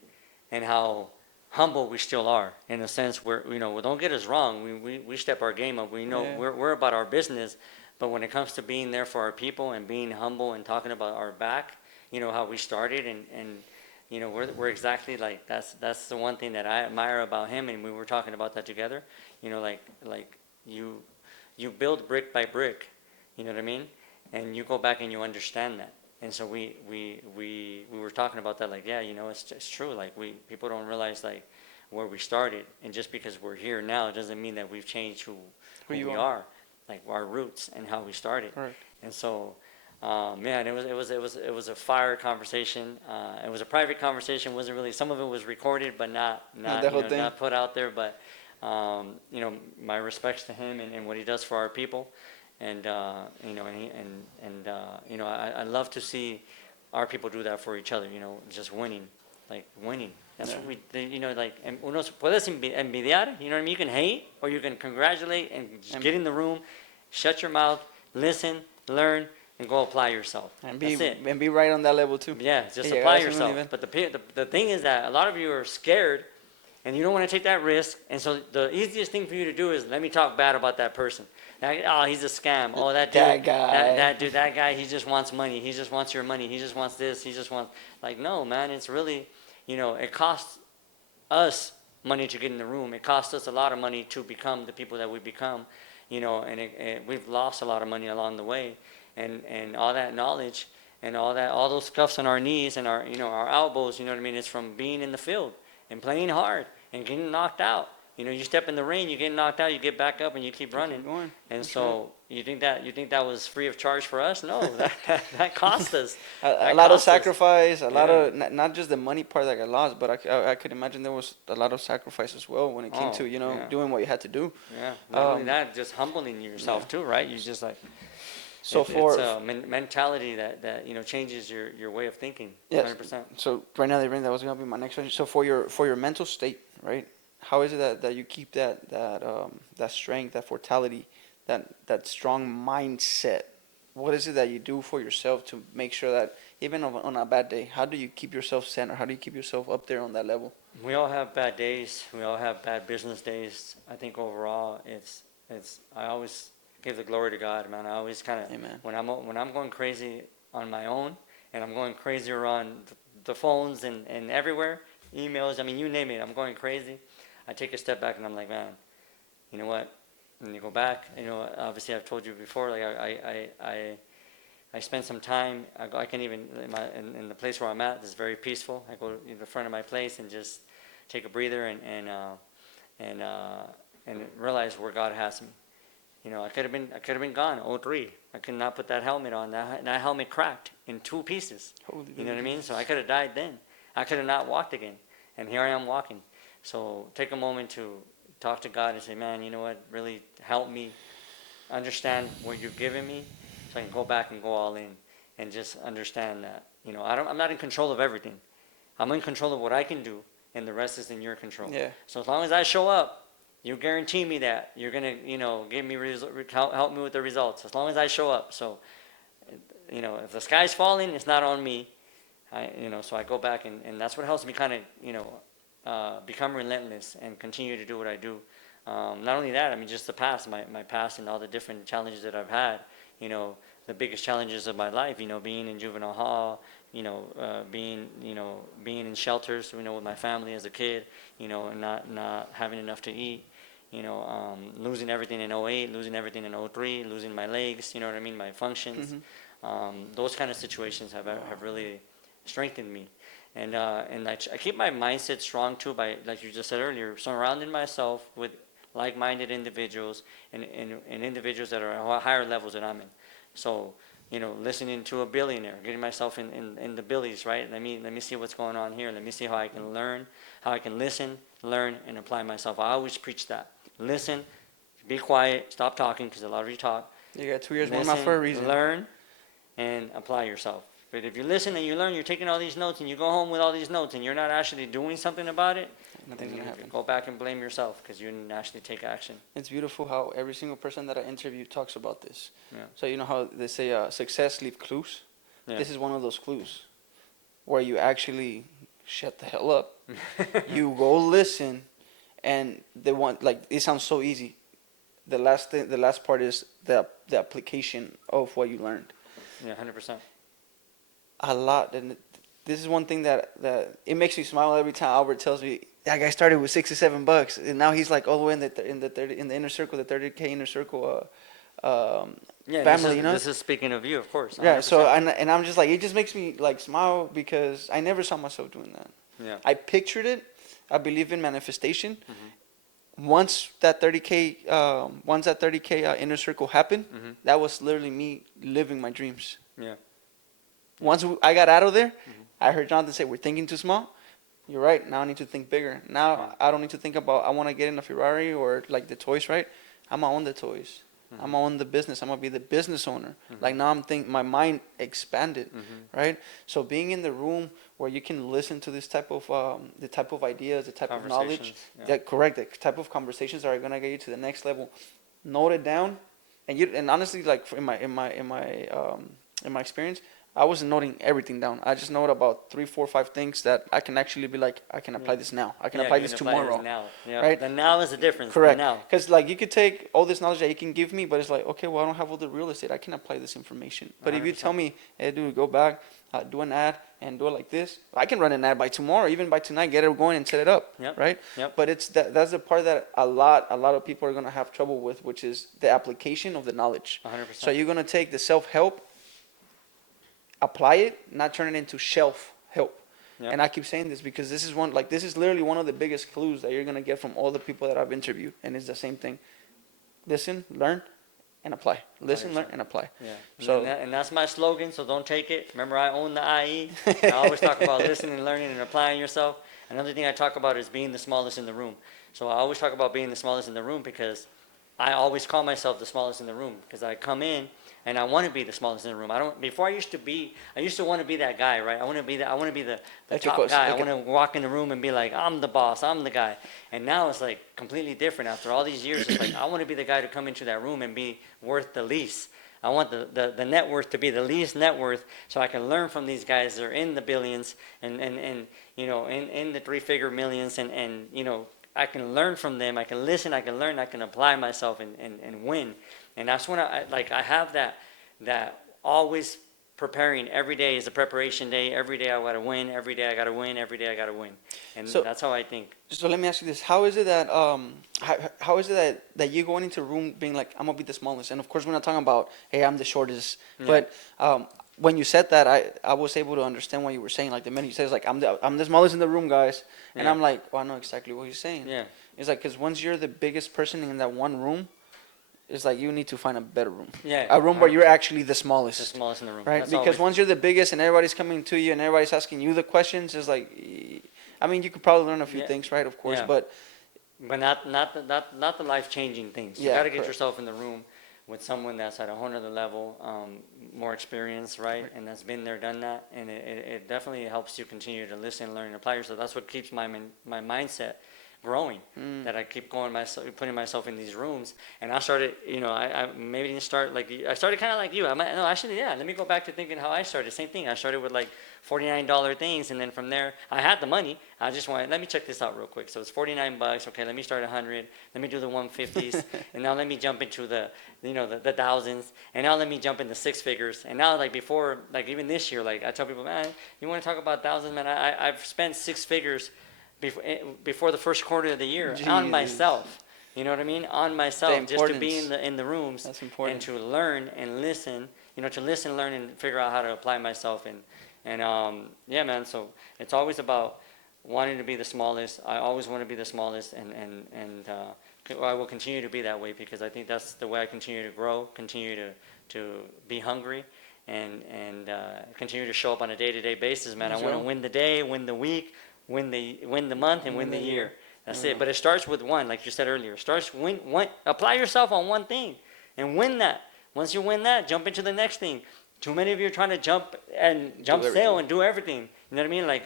how humble we still are. In a sense, don't get us wrong. We step our game up. We know we're about our business, but when it comes to being there for our people and being humble and talking about our back, you know, how we started, and you know, we're exactly like that's the one thing that I admire about him, and we were talking about that together. You know, like you build brick by brick. You know what I mean? And you go back and you understand that. And so we were talking about that, like, yeah, you know, it's true. Like, people don't realize, like, where we started, and just because we're here now, it doesn't mean that we've changed who we are, like our roots and how we started. Right. And so, man, it was a fire conversation. It was a private conversation. It wasn't really, some of it was recorded, but not put out there. But you know, my respects to him and what he does for our people. And you know, you know, I love to see our people do that for each other. You know, just winning. That's what you know, like, uno puedes envidiar. You know what I mean? You can hate, or you can congratulate and get in the room, shut your mouth, listen, learn, and go apply yourself. And be right on that level too. Yeah, just apply yourself. But the thing is that a lot of you are scared, and you don't want to take that risk. And so the easiest thing for you to do is, let me talk bad about that person. Oh, he's a scam. Oh, that dude, that guy, he just wants money. He just wants your money. He just wants this. He just wants, like, no, man, it's really, you know, it costs us money to get in the room. It costs us a lot of money to become the people that we become, you know, and we've lost a lot of money along the way, and all that knowledge and all those scuffs on our knees and our, you know, our elbows, you know what I mean? It's from being in the field and playing hard and getting knocked out. You know, you step in the rain, you get knocked out, you get back up, and you keep running. And so you think that was free of charge for us? No, that cost us. a lot of sacrifice, a lot of not just the money part that got lost, but I could imagine there was a lot of sacrifice as well when it came to, you know, doing what you had to do. Yeah, not only that, just humbling yourself too, right? You just like. So It's a mentality that changes your way of thinking. yes. 100%. So right now, that was gonna be my next question. So for your mental state, right? How is it that you keep that strength, that fortality, that strong mindset? What is it that you do for yourself to make sure that even on a bad day, how do you keep yourself centered? How do you keep yourself up there on that level? We all have bad days. We all have bad business days. I think overall, it's. I always give the glory to God, man. I always kind of Amen. when I'm going crazy on my own, and I'm going crazier on the phones and everywhere, emails. I mean, you name it. I'm going crazy. I take a step back and I'm like, man, you know what? And you go back. Obviously, I've told you before. Like I spend some time. I can even in the place where I'm at. It's very peaceful. I go to the front of my place and just take a breather and realize where God has me. I could have been gone. 03. I could not put that helmet on. That helmet cracked in 2 pieces. Holy You know what I mean? So I could have died then. I could have not walked again. And here I am walking. So take a moment to talk to God and say, man, you know what? Really help me understand what you've given me, so I can go back and go all in, and just understand that I'm not in control of everything. I'm in control of what I can do, and the rest is in your control. Yeah. So as long as I show up, you guarantee me that you're gonna give me help me with the results. As long as I show up. So if the sky's falling, it's not on me. So I go back and that's what helps me kind of become relentless and continue to do what I do. Not only that, I mean, just the past, my past and all the different challenges that I've had, the biggest challenges of my life, being in juvenile hall, being in shelters, with my family as a kid, and not having enough to eat, losing everything in '08, losing everything in '03, losing my legs, you know what I mean, my functions. Those kind of situations have really strengthened me. And I keep my mindset strong too by, like you just said earlier, surrounding myself with like-minded individuals and individuals that are at higher levels than I'm in. So, listening to a billionaire, getting myself in the billies, right? Let me see what's going on here. Let me see how I can learn, how I can listen, learn, and apply myself. I always preach that. Listen, be quiet, stop talking, because a lot of you talk. You got 2 years, Listen, one mouth for a reason. learn, and apply yourself. But if you listen and you learn, you're taking all these notes, and you go home with all these notes, and you're not actually doing something about it, Nothing's gonna happen. go back and blame yourself because you didn't actually take action. It's beautiful how every single person that I interview talks about this. Yeah. So you know how they say success leaves clues? Yeah. This is one of those clues where you actually shut the hell up. You go listen, and it sounds so easy. The last part is the application of what you learned. Yeah, 100%. A lot, and this is one thing that it makes me smile every time Albert tells me that guy started with $67, and now he's like all the way in the inner circle, the 30K inner circle. Yeah, family, this is speaking of you, of course. 100%. Yeah, so and I'm just like, it just makes me like smile because I never saw myself doing that. Yeah. I pictured it. I believe in manifestation. Once that 30K inner circle happened, that was literally me living my dreams. Yeah. Once I got out of there, I heard Jonathan say, "We're thinking too small." You're right. Now I need to think bigger. Now I don't need to think about I want to get in a Ferrari or like the toys, right? I'm gonna own the toys. I'm gonna own the business. I'm gonna be the business owner. Like now my mind expanded, right? So being in the room where you can listen to this type of the type of ideas, the type of knowledge, the type of conversations that are gonna get you to the next level. Note it down, and honestly, like in my experience, I wasn't noting everything down. I just noted about 3, 4, 5 things that I can actually be like, I can apply this now. I can apply this tomorrow. Right? The now is the difference. Correct. Now. Because like you could take all this knowledge that you can give me, but it's like, okay, well I don't have all the real estate. I can apply this information. But if you tell me, hey dude, go back, do an ad and do it like this, I can run an ad by tomorrow, even by tonight, get it going and set it up. Yep. Right? Yep. But that's the part that a lot of people are gonna have trouble with, which is the application of the knowledge. 100%. So you're gonna take the self-help, apply it, not turn it into shelf help. Yep. And I keep saying this because this is literally one of the biggest clues that you're gonna get from all the people that I've interviewed, and it's the same thing. Listen, learn, and apply. Listen, learn, and apply. Yeah. So and that's my slogan. So don't take it. Remember, I own the IE. I always talk about listening, learning, and applying yourself. Another thing I talk about is being the smallest in the room. So I always talk about being the smallest in the room because I always call myself the smallest in the room because I come in. and I want to be the smallest in the room. Before I used to want to be that guy, right? I want to be the top guy. I want to walk in the room and be like, I'm the boss, I'm the guy. And now it's like completely different. After all these years, it's like, I want to be the guy to come into that room and be worth the least. I want the net worth to be the least net worth, so I can learn from these guys that are in the billions and in the 3-figure millions, and I can learn from them. I can listen, I can learn, I can apply myself and win. And that's when I have that always preparing. Every day is a preparation day. Every day I gotta win. Every day I gotta win. Every day I gotta win. And so, that's how I think. So let me ask you this: how is it that how is it that you going into a room being like, I'm gonna be the smallest? And of course, we're not talking about, hey, I'm the shortest. Yeah. But when you said that, I was able to understand what you were saying. Like the minute you said, it's like, I'm the smallest in the room, guys. And I'm like, well, I know exactly what he's saying. Yeah. It's like, because once you're the biggest person in that one room, it's like you need to find a better room. Yeah. A room where you're actually the smallest. The smallest in the room. Right? That's because once you're the biggest and everybody's coming to you and everybody's asking you the questions, it's like, I mean, you could probably learn a few things, right? Of course, but not the life-changing things. You got to get yourself in the room with someone that's at a whole other level, more experience, right? And that's been there, done that, and it definitely helps you continue to listen, learn, and apply yourself. That's what keeps my mindset growing. That I keep putting myself in these rooms. And I started, I maybe didn't start I started kind of like you. Let me go back to thinking how I started. Same thing. I started with like $49 things, and then from there, I had the money. I just wanted, let me check this out real quick. So it's $49. Okay, let me start 100. Let me do the 150s, and now let me jump into the thousands, and now let me jump into 6 figures. And now, before, even this year, I tell people, man, you want to talk about thousands, man? I've spent 6 figures before the first quarter of the year on myself. You know what I mean? On myself, just to be in the rooms. That's important. And to learn and listen. To listen, learn, and figure out how to apply myself. And yeah, man. So it's always about wanting to be the smallest. I always want to be the smallest, and I will continue to be that way, because I think that's the way I continue to grow, continue to be hungry, and continue to show up on a day-to-day basis, man. I want to win the day, win the week, win the month, and win the year. That's it. But it starts with one, like you said earlier. Apply yourself on one thing and win that. Once you win that, jump into the next thing. Too many of you are trying to jump sail and do everything. You know what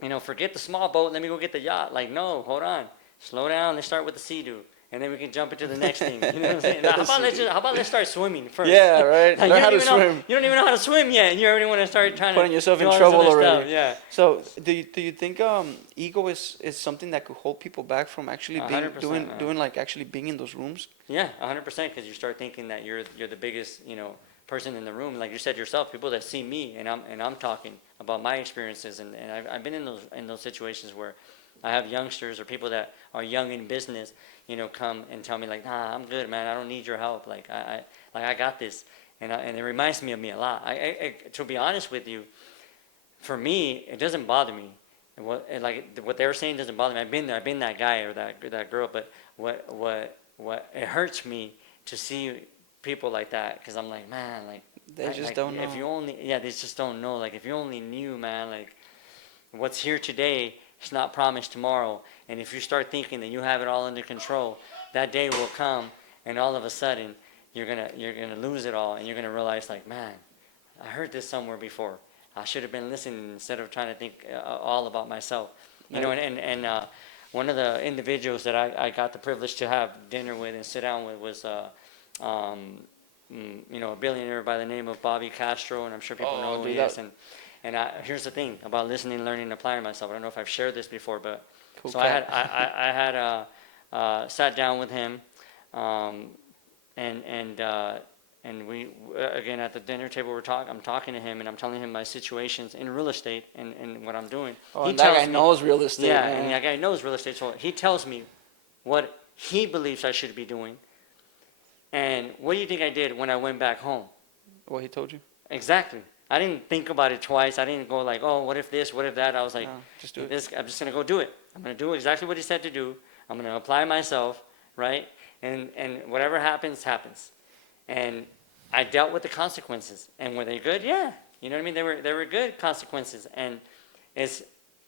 I mean? Forget the small boat, let me go get the yacht. No, hold on. Slow down, let's start with the Sea-Doo. And then we can jump into the next thing. You know what I'm saying? Now, how about let's start swimming first? Yeah, right. Learn how to swim. You don't even know how to swim yet, and you already want to start trying putting yourself in trouble already. Yeah. So do you think ego is something that could hold people back from actually doing actually being in those rooms? Yeah, 100%. Because you start thinking that you're the biggest person in the room. Like you said yourself, people that see me and I'm talking about my experiences, and I've been in those situations where I have youngsters or people that are young in business, come and tell me nah, I'm good, man. I don't need your help. I got this, and it reminds me of me a lot. To be honest with you, for me, it doesn't bother me. What they were saying doesn't bother me. I've been there. I've been that guy or that girl. But what it hurts me to see people like that, because I'm like, man, they just don't know. If you only, they just don't know. If you only knew, man, what's here today, it's not promised tomorrow. And if you start thinking that you have it all under control, that day will come, and all of a sudden you're gonna lose it all, and you're gonna realize man, I heard this somewhere before. I should have been listening instead of trying to think all about myself. And one of the individuals that I got the privilege to have dinner with and sit down with was a billionaire by the name of Bobby Castro, and I'm sure people know who he is. And here's the thing about listening, learning, and applying myself. I don't know if I've shared this before, but cool. So I had sat down with him, and we again at the dinner table I'm talking to him, and I'm telling him my situations in real estate and what I'm doing. Oh, and that guy knows real estate. Yeah, man. And that guy knows real estate. So he tells me what he believes I should be doing. And what do you think I did when I went back home? What he told you? Exactly. I didn't think about it twice. I didn't go oh, what if this, what if that? I was like, no, just do it. I'm just going to go do it. I'm going to do exactly what he said to do. I'm going to apply myself, right? And whatever happens, happens. And I dealt with the consequences. And were they good? Yeah. You know what I mean? They were good consequences. And it's,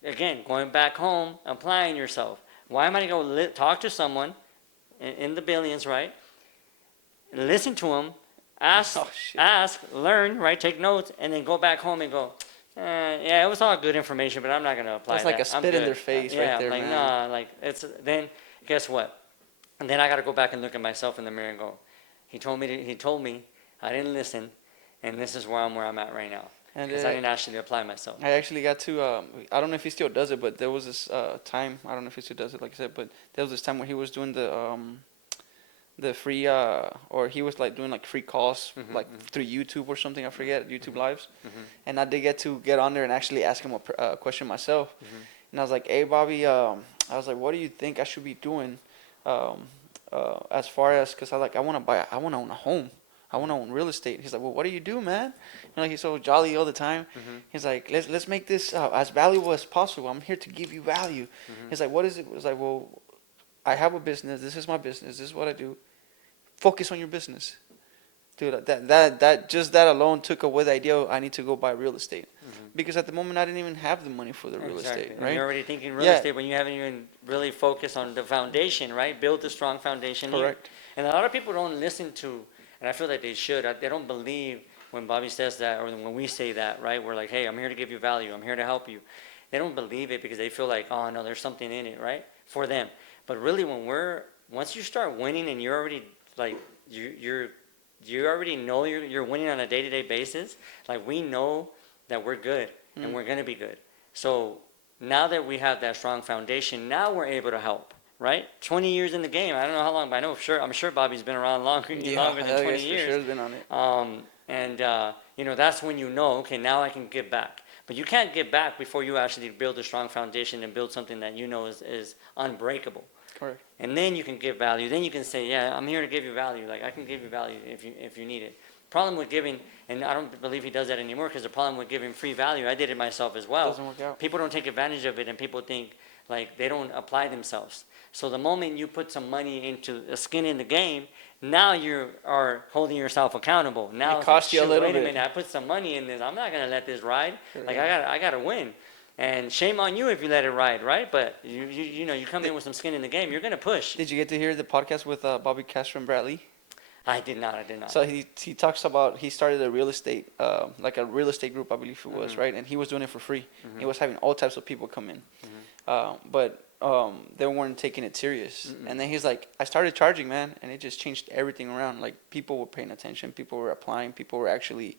again, going back home, applying yourself. Why am I going to go talk to someone in the billions, right? Listen to them. ask, Oh, shit. learn, right? Take notes, and then go back home and go, yeah, it was all good information, but I'm not gonna apply That's that. like a I'm spit in good. their face Yeah, right I'm there, like, man. nah, like it's then. Guess what? And then I got to go back and look at myself in the mirror and go, he told me, I didn't listen, and this is where I'm at right now And because I didn't actually apply myself. I actually got to, I don't know if he still does it, but there was this time, I don't know if he still does it, like I said, but there was this time where he was doing the free, or he was like doing like free calls, like through YouTube or something, I forget, YouTube Lives. And I did get to get on there and actually ask him a question myself. And I was like, hey, Bobby, I was like, what do you think I should be doing as far as, because I want to own a home. I want to own real estate. He's like, well, what do you do, man? You know, he's so jolly all the time. He's like, let's make this as valuable as possible. I'm here to give you value. He's like, what is it? I was like, well, I have a business. This is my business. This is what I do. Focus on your business. Dude, that alone took away the idea I need to go buy real estate. Because at the moment I didn't even have the money for the real estate, And right? you're already thinking real estate when you haven't even really focused on the foundation, right? Build a strong foundation here. Correct. And a lot of people don't listen to, and I feel like they should. They don't believe when Bobby says that or when we say that, right? We're like, hey, I'm here to give you value. I'm here to help you. They don't believe it because they feel like, oh, no, there's something in it, right? For them. But really, once you start winning and you're already like, you already know you're winning on a day-to-day basis. Like, we know that we're good and we're going to be good. So now that we have that strong foundation, now we're able to help, right? 20 years in the game. I don't know how long, but I'm sure Bobby's been around longer than 20 years. For sure has been on it. That's when you know, okay, now I can give back. But you can't give back before you actually build a strong foundation and build something that you know is unbreakable. Correct. And then you can give value. Then you can say, yeah, I'm here to give you value. Like, I can give you value if you need it. Problem with giving, and I don't believe he does that anymore, because the problem with giving free value, I did it myself as well. Doesn't work out. People don't take advantage of it, and people think like they don't apply themselves. So the moment you put some money into a skin in the game, now you are holding yourself accountable. Now it costs you a little wait bit. a minute, I put some money in this. I'm not gonna let this ride. Correct. Like, I gotta win. And shame on you if you let it ride, right? But you come in with some skin in the game, you're gonna push. Did you get to hear the podcast with Bobby Castro and Bradley? I did not. So he talks about, he started a real estate, like a real estate group, I believe it was, right? And he was doing it for free. He was having all types of people come in. But they weren't taking it serious. And then he's like, I started charging, man, and it just changed everything around. Like, people were paying attention, people were applying, people were actually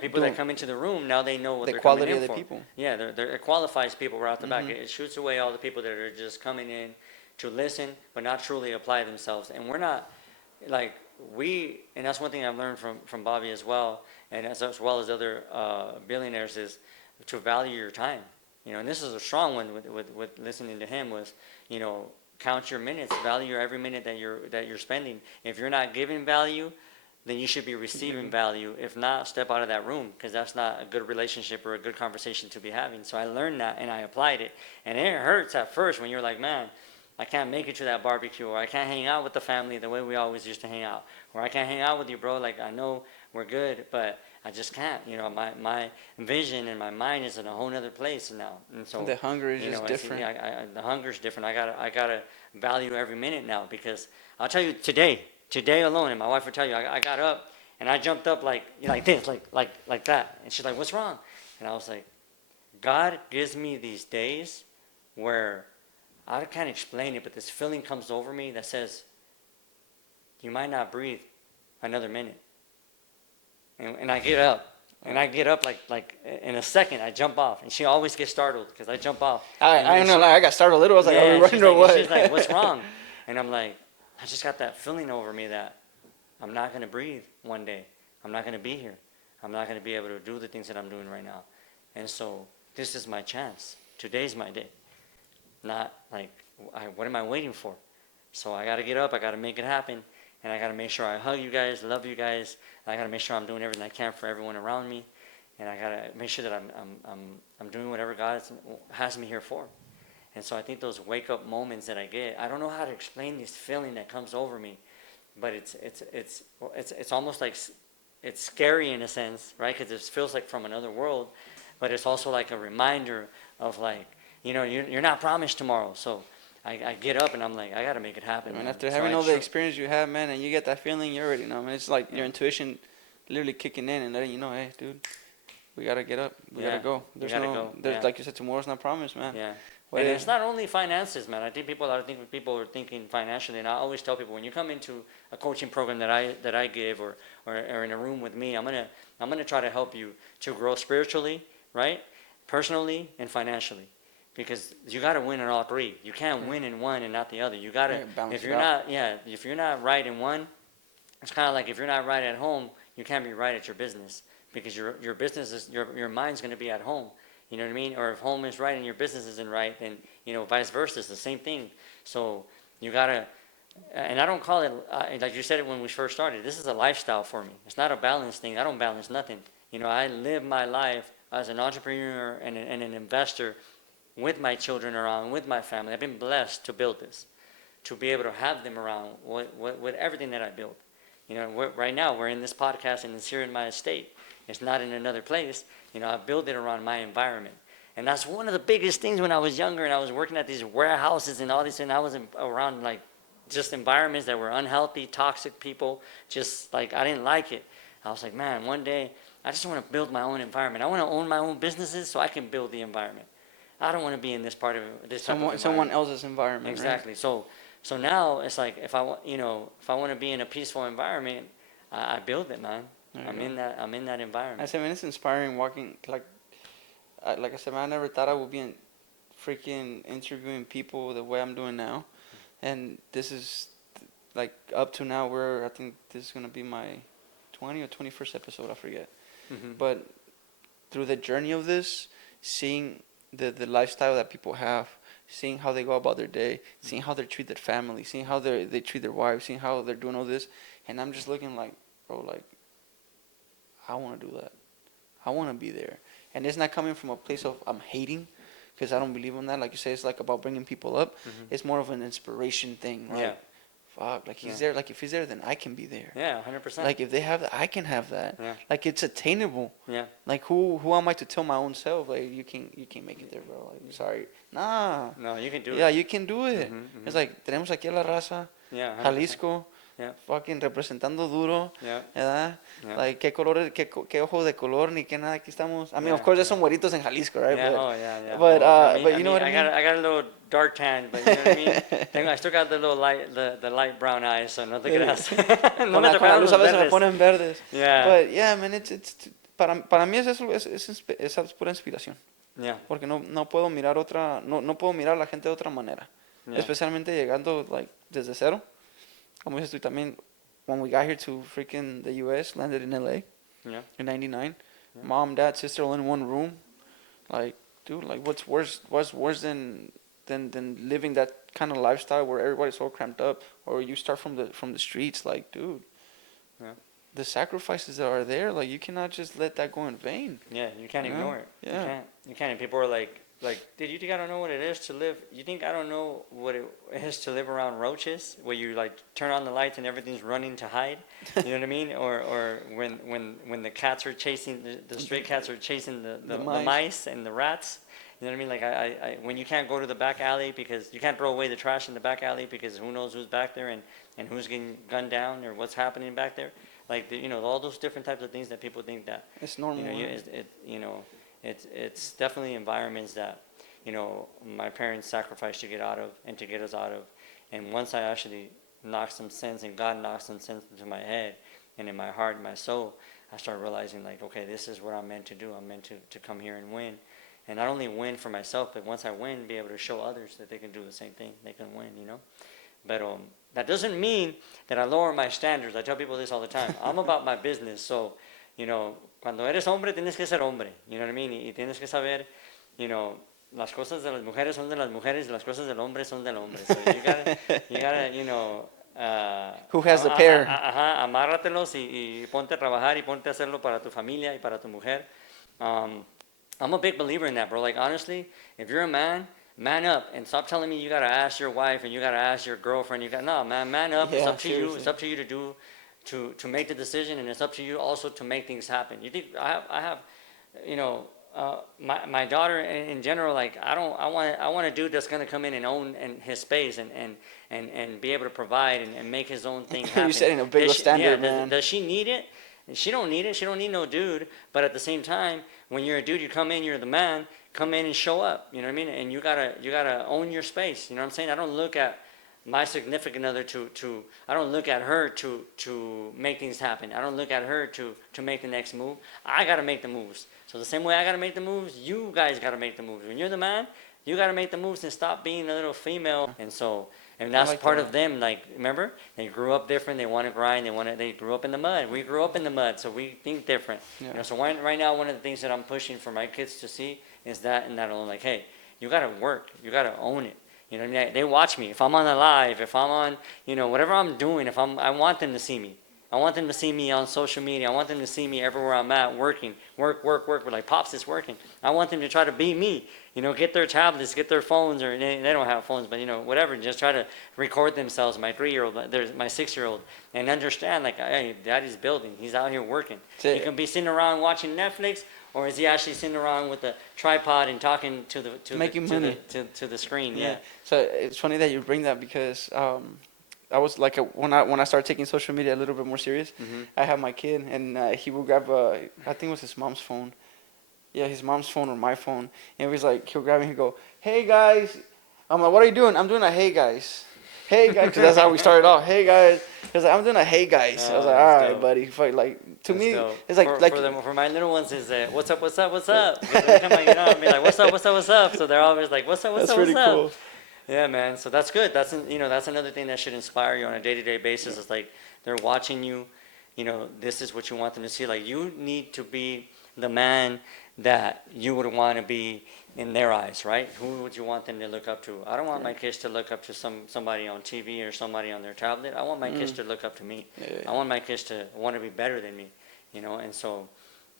people that come into the room, now they know what they're quality coming in of the for. people. Yeah, it qualifies people right off the back. It shoots away all the people that are just coming in to listen but not truly apply themselves. And we're not, like, and that's one thing I've learned from Bobby as well, and as well as other billionaires, is to value your time. And this is a strong one with listening to him, was, count your minutes, value every minute that you're spending. If you're not giving value, then you should be receiving value. If not, step out of that room, because that's not a good relationship or a good conversation to be having. So I learned that and I applied it. And it hurts at first when you're like, man, I can't make it to that barbecue, or I can't hang out with the family the way we always used to hang out, or I can't hang out with you, bro. Like, I know we're good, but I just can't. My vision and my mind is in a whole other place now. And so The hunger is just different. The hunger is different. I gotta value every minute now, because I'll tell you, today alone, and my wife will tell you, I got up and I jumped up like this, like that. And she's like, what's wrong? And I was like, God gives me these days where I can't explain it, but this feeling comes over me that says, you might not breathe another minute. And I get up. And I get up like in a second. I jump off, and she always gets startled because I jump off. I don't know, I got startled a little. I was like, are we running or what? She's like, what's wrong? And I'm like, I just got that feeling over me that I'm not going to breathe one day. I'm not going to be here. I'm not going to be able to do the things that I'm doing right now. And so this is my chance. Today's my day. Not like, what am I waiting for? So I got to get up. I got to make it happen. And I got to make sure I hug you guys, love you guys. I got to make sure I'm doing everything I can for everyone around me. And I got to make sure that I'm doing whatever God has me here for. And so I think those wake-up moments that I get, I don't know how to explain this feeling that comes over me, but it's almost like it's scary in a sense, right? Because it feels like from another world, but it's also like a reminder of, like, you're not promised tomorrow. So I get up and I'm like, I got to make it happen. And man. after So having all the experience you have, man, and you get that feeling, you already know, man. It's like your intuition literally kicking in and letting you know, hey, dude, we gotta get up, we Yeah, gotta go. you There's gotta no, go, there's yeah. like you said, tomorrow's not promised, man. Yeah. What And if- it's not only finances, man. I think people are thinking financially, and I always tell people when you come into a coaching program that I give or in a room with me, I'm gonna try to help you to grow spiritually, right? Personally and financially. Because you gotta win in all three. You can't win in one and not the other. You gotta Yeah, balance if it you're out. not if you're not right in one, it's kinda like if you're not right at home, you can't be right at your business. Because your business is your mind's gonna be at home. You know what I mean? Or if home is right and your business isn't right, then vice versa. It's the same thing. So you gotta, and I don't call it like you said it when we first started. This is a lifestyle for me. It's not a balance thing. I don't balance nothing. I live my life as an entrepreneur and an investor with my children around, with my family. I've been blessed to build this, to be able to have them around with everything that I built. Right now we're in this podcast and it's here in my estate. It's not in another place. I built it around my environment. And that's one of the biggest things when I was younger and I was working at these warehouses and all these, and I was around like just environments that were unhealthy, toxic people, just like I didn't like it. I was like, man, one day I just want to build my own environment. I want to own my own businesses so I can build the environment. I don't want to be in this part of this type of Someone environment. else's environment. Exactly. Right? So now it's like if I want to be in a peaceful environment, I build it, man. I'm in that environment. I said, man, it's inspiring walking like I said, man, I never thought I would be freaking interviewing people the way I'm doing now, and this is like up to now where I think this is gonna be my 20 or 21st episode, I forget. Mm-hmm. But through the journey of this, seeing the lifestyle that people have, seeing how they go about their day, seeing how they treat their family, seeing how they treat their wives, seeing how they're doing all this, and I'm just looking like, bro, like I want to do that. I want to be there. And it's not coming from a place of I'm hating, because I don't believe in that. Like you say, it's like about bringing people up. Mm-hmm. It's more of an inspiration thing. Like, Yeah. fuck, like he's there. Like if he's there, then I can be there. Yeah, 100%. Like if they have that, I can have that. Yeah. Like it's attainable. Yeah. Like who am I to tell my own self like you can't make it there, bro? Like sorry, nah. No, you can do it. Yeah, you can do it. Mhm, mhm. It's like tenemos aquí a la raza, Yeah. 100%. Jalisco, Yeah. fucking representando duro, Yeah. ¿verdad? Yeah. Like qué color, qué ojo de color ni qué nada. Aquí estamos. I mean, Yeah, of course, there's some güeritos in Jalisco, right? Yeah. But, Oh, yeah, yeah. But Well, but you know what I mean. I got a little dark tan, but you know what I mean. I still got the little the light brown eyes, so no te creas. No Con me la tocaron luz los a veces me verdes. ponen verdes. Yeah. But yeah, man, it's para mí es eso, es pura inspiración. Yeah. Porque no puedo mirar no puedo mirar a la gente de otra manera. Yeah. Especialmente llegando like desde cero. Como dices tú también, when we got here to freaking the US, landed in LA Yeah. in 99. Yeah. Mom, dad, sister all in one room. Like, dude, like what's worse than living that kind of lifestyle where everybody's all cramped up, or you start from the streets, like, dude. Yeah. The sacrifices that are there, like you cannot just let that go in vain. Yeah, you can't ignore it. Yeah. You can't. And people are like, dude, you think I don't know what it is to live? You think I don't know what it is to live around roaches, where you like turn on the lights and everything's running to hide? You know what I mean? Or when the cats are chasing the stray cats are chasing the mice and the rats. You know what I mean? Like I when you can't go to the back alley because you can't throw away the trash in the back alley because who knows who's back there and who's getting gunned down or what's happening back there. Like all those different types of things that people think that It's normal. It's definitely environments that my parents sacrificed to get out of and to get us out of. And once I actually knocked some sense and God knocked some sense into my head and in my heart and my soul, I started realizing like, okay, this is what I'm meant to do. I'm meant to come here and win. And not only win for myself, but once I win, be able to show others that they can do the same thing. They can win, But that doesn't mean that I lower my standards. I tell people this all the time. I'm about my business. So, cuando eres hombre, tienes que ser hombre. You know what I mean? Y tienes que saber, las cosas de las mujeres son de las mujeres y las cosas del hombre son del hombre. So you gotta, Who has the pair? Amárratelos y ponte a trabajar y ponte a hacerlo para tu familia y para tu mujer. I'm a big believer in that, bro. Like, honestly, if you're a man up and stop telling me you gotta ask your wife and you gotta ask your girlfriend. No, man up. Yeah, It's up to seriously. you. It's up to you to do, to make the decision, and it's up to you also to make things happen. You think I have, my daughter in general. Like, I want a dude that's gonna come in and own his space and be able to provide and make his own thing happen. You're setting a bigger standard, man. Does she need it? And she don't need it. She don't need no dude. But at the same time, when you're a dude, you come in, you're the man. Come in and show up. You know what I mean? And you gotta own your space. You know what I'm saying? I don't look at my significant other I don't look at her to make things happen. I don't look at her to make the next move. I gotta make the moves. So the same way I gotta make the moves, you guys gotta make the moves. When you're the man, you gotta make the moves and stop being a little female. And that's like part that. of them. Like, remember, they grew up different. They want to grind. They grew up in the mud. We grew up in the mud, so we think different. Yeah. You know, so right now, one of the things that I'm pushing for my kids to see is that, and that alone, like, hey, you gotta work. You gotta own it. You know what I mean? They watch me. If I'm on a live, if I'm on, whatever I'm doing, I want them to see me. I want them to see me on social media. I want them to see me everywhere I'm at, working, work. We're like, Pops, it's working. I want them to try to be me. Get their tablets, get their phones, or they don't have phones, but whatever. Just try to record themselves. My 3-year-old, there's my 6-year-old, and understand, like, hey, Daddy's building. He's out here working. He can be sitting around watching Netflix, or is he actually sitting around with a tripod and talking to the screen? Yeah. So it's funny that you bring that because I was like when I started taking social media a little bit more serious, I have my kid and he will grab I think it was his mom's phone. Yeah, his mom's phone or my phone, and he'll grab it and he'll go, "Hey guys," I'm like, "What are you doing?" "I'm doing a hey guys." Hey guys, because that's how we started off. Hey guys, he's like, "I'm doing a hey guys." I was like, "All right, dope, buddy." Like to me, it's like for my little ones is what's up, what's up, what's up. They come out, I'll be like, what's up, what's up, what's up. So they're always like, what's up, what's up, what's up. That's pretty cool. Yeah, man. So that's good. That's another thing that should inspire you on a day-to-day basis. It's like they're watching you. This is what you want them to see. Like, you need to be the man that you would want to be in their eyes, right? Who would you want them to look up to? I don't want my kids to look up to somebody on TV or somebody on their tablet. I want my kids to look up to me. I want my kids to want to be better than me, and so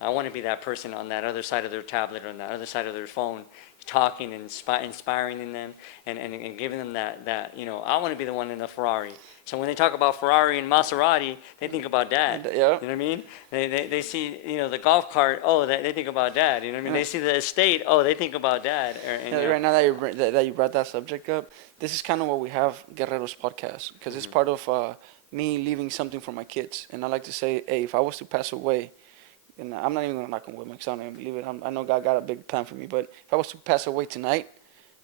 I want to be that person on that other side of their tablet or on that other side of their phone, talking and inspiring in them and giving them that I want to be the one in the Ferrari. So when they talk about Ferrari and Maserati, they think about Dad. Yeah. You know what I mean? They see the golf cart. Oh, they think about Dad. You know what I mean? They see the estate. Oh, they think about Dad. Right now that you brought that subject up, this is kind of what we have Guerrero's podcast because it's part of me leaving something for my kids. And I like to say, hey, if I was to pass away, and I'm not even gonna knock on wood because I don't even believe it. I know God got a big plan for me, but if I was to pass away tonight,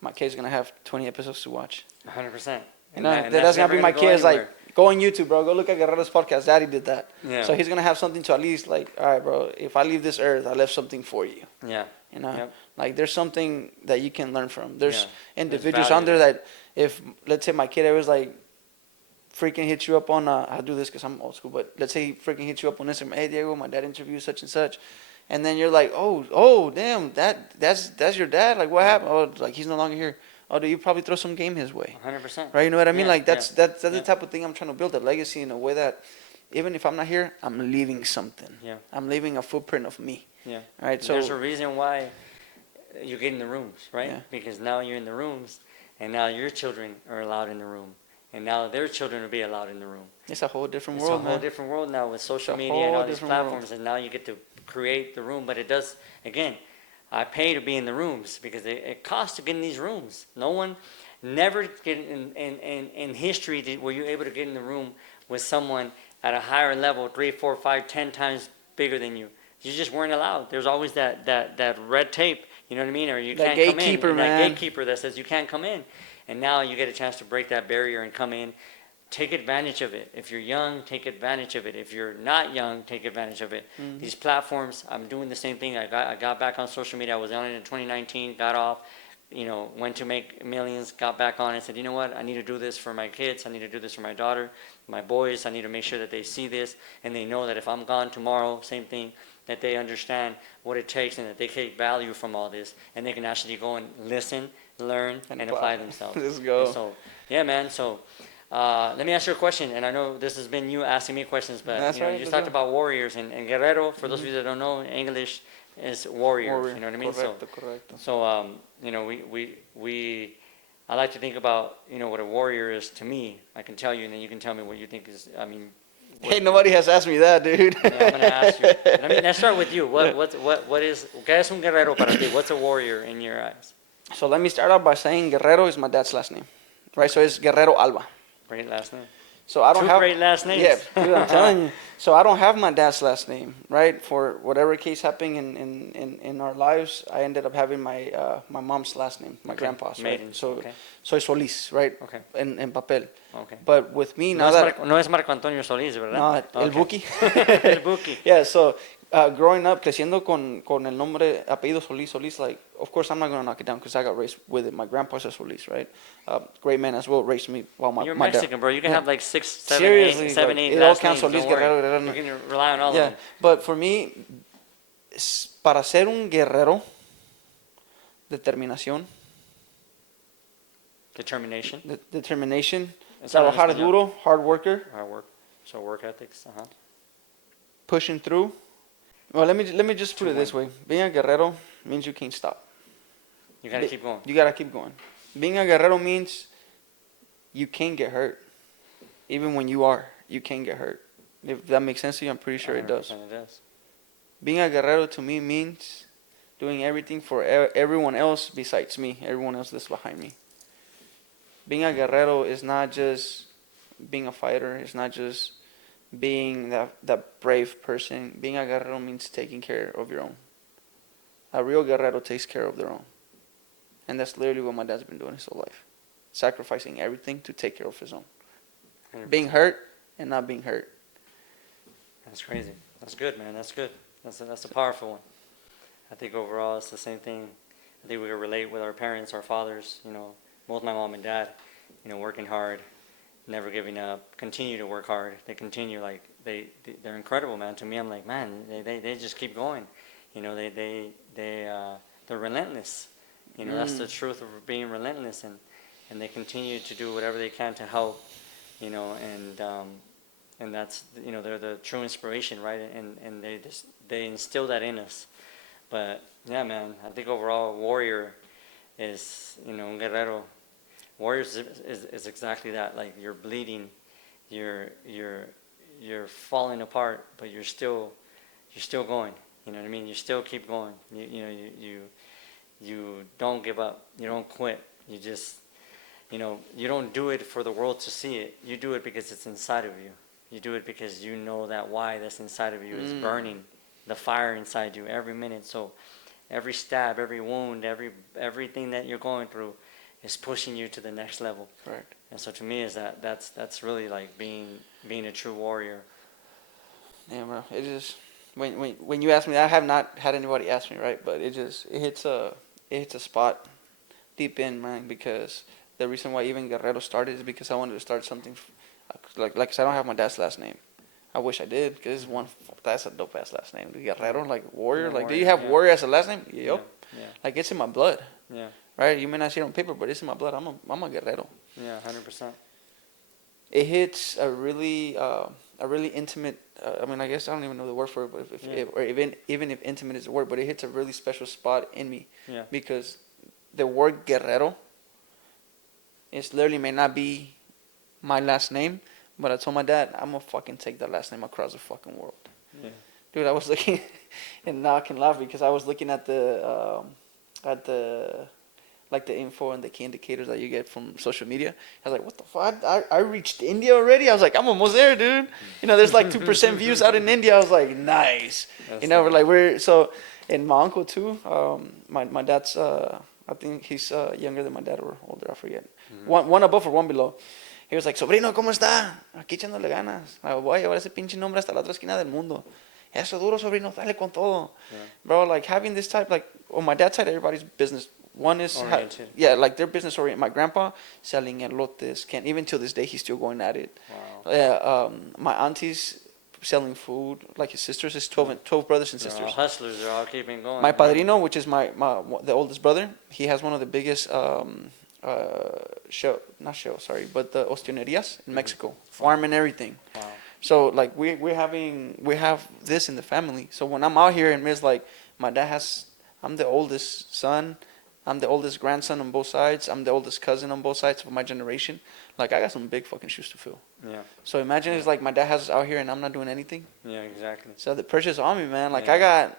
my kid's gonna have 20 episodes to watch. 100%. That's gonna be my kids. Like, go on YouTube, bro. Go look at Guerrero's podcast. Daddy did that. Yeah. So he's gonna have something to at least like, all right, bro. If I leave this earth, I left something for you. Yeah. Yep. Like there's something that you can learn from. There's individuals on there that if let's say my kid ever was like freaking hit you up on I do this because I'm old school, but let's say he freaking hits you up on Instagram. Hey Diego, my dad interviewed such and such, and then you're like, oh damn, that's your dad. Like what happened? Oh, like he's no longer here. Oh, do you probably throw some game his way? 100%. Right? You know what I mean? Like that's the type of thing I'm trying to build a legacy in a way that even if I'm not here, I'm leaving something. Yeah. I'm leaving a footprint of me. Yeah. All right. So there's a reason why you get in the rooms, right? Yeah. Because now you're in the rooms, and now your children are allowed in the room, and now their children will be allowed in the room. It's a whole different It's world, a whole different world now with social media and all these platforms, and now you get to create the room. But it does, again, I pay to be in the rooms because it costs to get in these rooms. No one, never get in history were you able to get in the room with someone at a higher level, 3, 4, 5, 10 times bigger than you. You just weren't allowed. There's always that red tape, you know what I mean? Or you can't come in. That gatekeeper that says you can't come in. And now you get a chance to break that barrier and come in. Take advantage of it. If you're young, take advantage of it. If you're not young, take advantage of it. Mm-hmm. These platforms, I'm doing the same thing. I got back on social media. I was on it in 2019, got off, went to make millions, got back on and said, you know what? I need to do this for my kids. I need to do this for my daughter, my boys. I need to make sure that they see this and they know that if I'm gone tomorrow, same thing, that they understand what it takes and that they take value from all this and they can actually go and listen, learn, and apply themselves. Let's go. And so, yeah, man. So let me ask you a question. And I know this has been you asking me questions, but you just talked about warriors and Guerrero. For those of you that don't know, English is warrior. You know what I mean? Correcto. So I like to think about, what a warrior is to me. I can tell you, and then you can tell me what you think is, Hey, nobody has asked me that, dude. I'm going to ask you. Let's start with you. ¿Qué es un guerrero para ti? What's a warrior in your eyes? So let me start out by saying Guerrero is my dad's last name, right? So it's Guerrero Alba. Great last name. So I don't have great last names. Yeah, dude, I'm telling you. So I don't have my dad's last name, right? For whatever case happened in our lives, I ended up having my mom's last name, my Okay. grandpa's, right? Maiden. So Okay. soy Solis, right? Okay. En papel. Okay. But with me, No now es, that no es Marco Antonio Solís, ¿verdad? no, el Okay. Buki. El Buki. Yeah, so growing up, creciendo con el nombre, apellido Solis, like, of course, I'm not going to knock it down because I got raised with it. My grandpa's a Solis, right? Great man as well, raised me while You're my dad. Mexican, bro. You can Yeah. have like 6, 7, Seriously, 8, 7, like, 8 it all last counts, names. Solis, Don't worry. Guerrero. You can rely on all of Yeah, them. but for me, para ser un guerrero, determinación, Determination. determination, It's not en trabajar español. duro, hard worker, Hard work. So work ethics. Uh-huh. pushing through. Well, let me just put it this way: being a guerrero means you can't stop. You gotta keep going. You gotta keep going. Being a guerrero means you can't get hurt, even when you are. You can't get hurt. If that makes sense to you, I'm pretty sure it does. 100% It does. Being a guerrero to me means doing everything for everyone else besides me, everyone else that's behind me. Being a guerrero is not just being a fighter, it's not just being that brave person. Being a guerrero means taking care of your own. A real guerrero takes care of their own. And that's literally what my dad's been doing his whole life. Sacrificing everything to take care of his own. 100%. Being hurt and not being hurt. That's crazy. That's good, man. That's good. That's a powerful one. I think overall it's the same thing. I think we can relate with our parents, our fathers, both my mom and dad, working hard, never giving up, continue to work hard. They continue, like, they're incredible, man. To me, I'm like, man, they just keep going. They're relentless. That's the truth of being relentless, and they continue to do whatever they can to help, and that's, they're the true inspiration, right? And they instill that in us. But yeah, man, I think overall warrior is, un guerrero. Warrior is exactly that. Like, you're bleeding, you're falling apart, but you're still going. You know what I mean? You still keep going. You don't give up. You don't quit. You just, you don't do it for the world to see it. You do it because it's inside of you. You do it because you know that why that's inside of you is burning, the fire inside you every minute. So every stab, every wound, everything that you're going through is pushing you to the next level. Correct. And so to me is that's really like being a true warrior. Yeah, bro. It just when you ask me, I have not had anybody ask me, right? But it hits a spot deep in, man, because the reason why even Guerrero started is because I wanted to start something like I said, I don't have my dad's last name. I wish I did, because that's a dope ass last name. Guerrero, like warrior. Yeah, like, do warrior, you have yeah. warrior as a last name? Yep. Yeah. Like, it's in my blood, Yeah. right? You may not see it on paper, but it's in my blood. I'm a Guerrero. Yeah. 100%. It hits a really intimate. I mean, I guess I don't even know the word for it, but or even if intimate is the word, but it hits a really special spot in me. Yeah. Because the word Guerrero is literally may not be my last name, but I told my dad, I'm gonna fucking take that last name across the fucking world. Yeah. Dude, I was looking, and now I can laugh because I was looking at the like the info and the key indicators that you get from social media. I was like, what the fuck? I reached India already? I was like, I'm almost there, dude. There's like 2% views out in India. I was like, nice. That's And my uncle too. My dad's, I think he's younger than my dad or older, I forget. One above or one below. He was like, sobrino, ¿cómo está? Aquí echándole ganas. Voy a llevar ese pinche nombre hasta la otra esquina del mundo. Eso duro, sobrino, dale con todo. Yeah. Bro, like having this type, like on my dad's side, everybody's business. One is, like their business oriented. My grandpa selling elotes, even till this day, he's still going at it. Wow. My auntie's selling food, like his sisters, his 12 brothers and They're sisters. all hustlers. They're all keeping going. My padrino, which is the oldest brother, he has one of the biggest but the ostionerias in Mexico, farm and everything. Wow. So like we have this in the family. So when I'm out here and it's like my dad I'm the oldest son, I'm the oldest grandson on both sides, I'm the oldest cousin on both sides of my generation. Like I got some big fucking shoes to fill. Yeah. So imagine it's like my dad has us out here and I'm not doing anything. Yeah, exactly. So the pressure's on me, man. Like Yeah.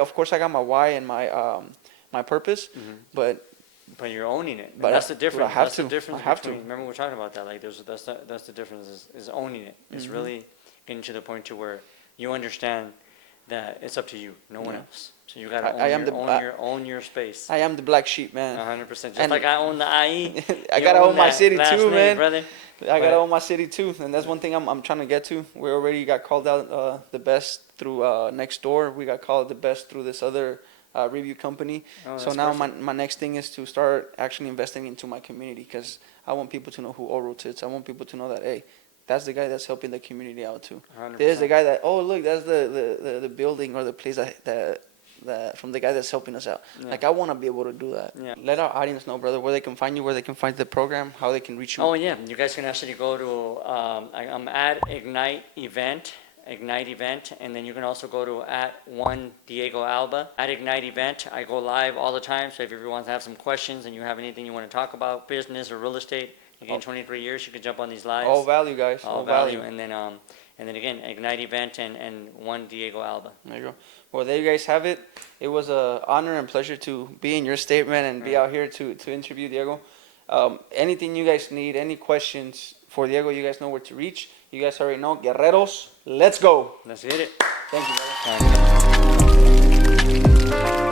of course I got my why and my purpose, but you're owning it. But that's the difference. I have to. Remember we were talking about that. Like that's the difference is owning it. It's really getting to the point to where you understand that it's up to you, no one Yeah. else. So you gotta own your space. I am the black sheep, man. 100%. Just And like I own the IE. I you gotta own my that city last too, name, man. brother. I gotta own my city too, and that's one thing I'm trying to get to. We already got called out the best through next door. We got called the best through this other review company. Oh, So that's now perfect. my next thing is to start actually investing into my community, because I want people to know who Oro is. I want people to know that, hey, that's the guy that's helping the community out too. 100%. There's the guy that, oh look, that's the building or the place that from the guy that's helping us out. Yeah. Like, I want to be able to do that. Yeah. Let our audience know, brother, where they can find you, where they can find the program, how they can reach you. Oh yeah, you guys can actually go to I'm at Ignite Event, and then you can also go to at one Diego Alba at Ignite Event. I go live all the time, so if you want to have some questions and you have anything you want to talk about, business or real estate, again, 23 years, you can jump on these lives. All value, guys. All value, and then again, Ignite Event and one Diego Alba. There you go. Well, there you guys have it. It was an honor and pleasure to be in your statement and be out here to interview Diego. Anything you guys need, any questions for Diego, you guys know where to reach. You guys already know. Guerreros, let's go. Let's hit it. Thank you, brother. All right.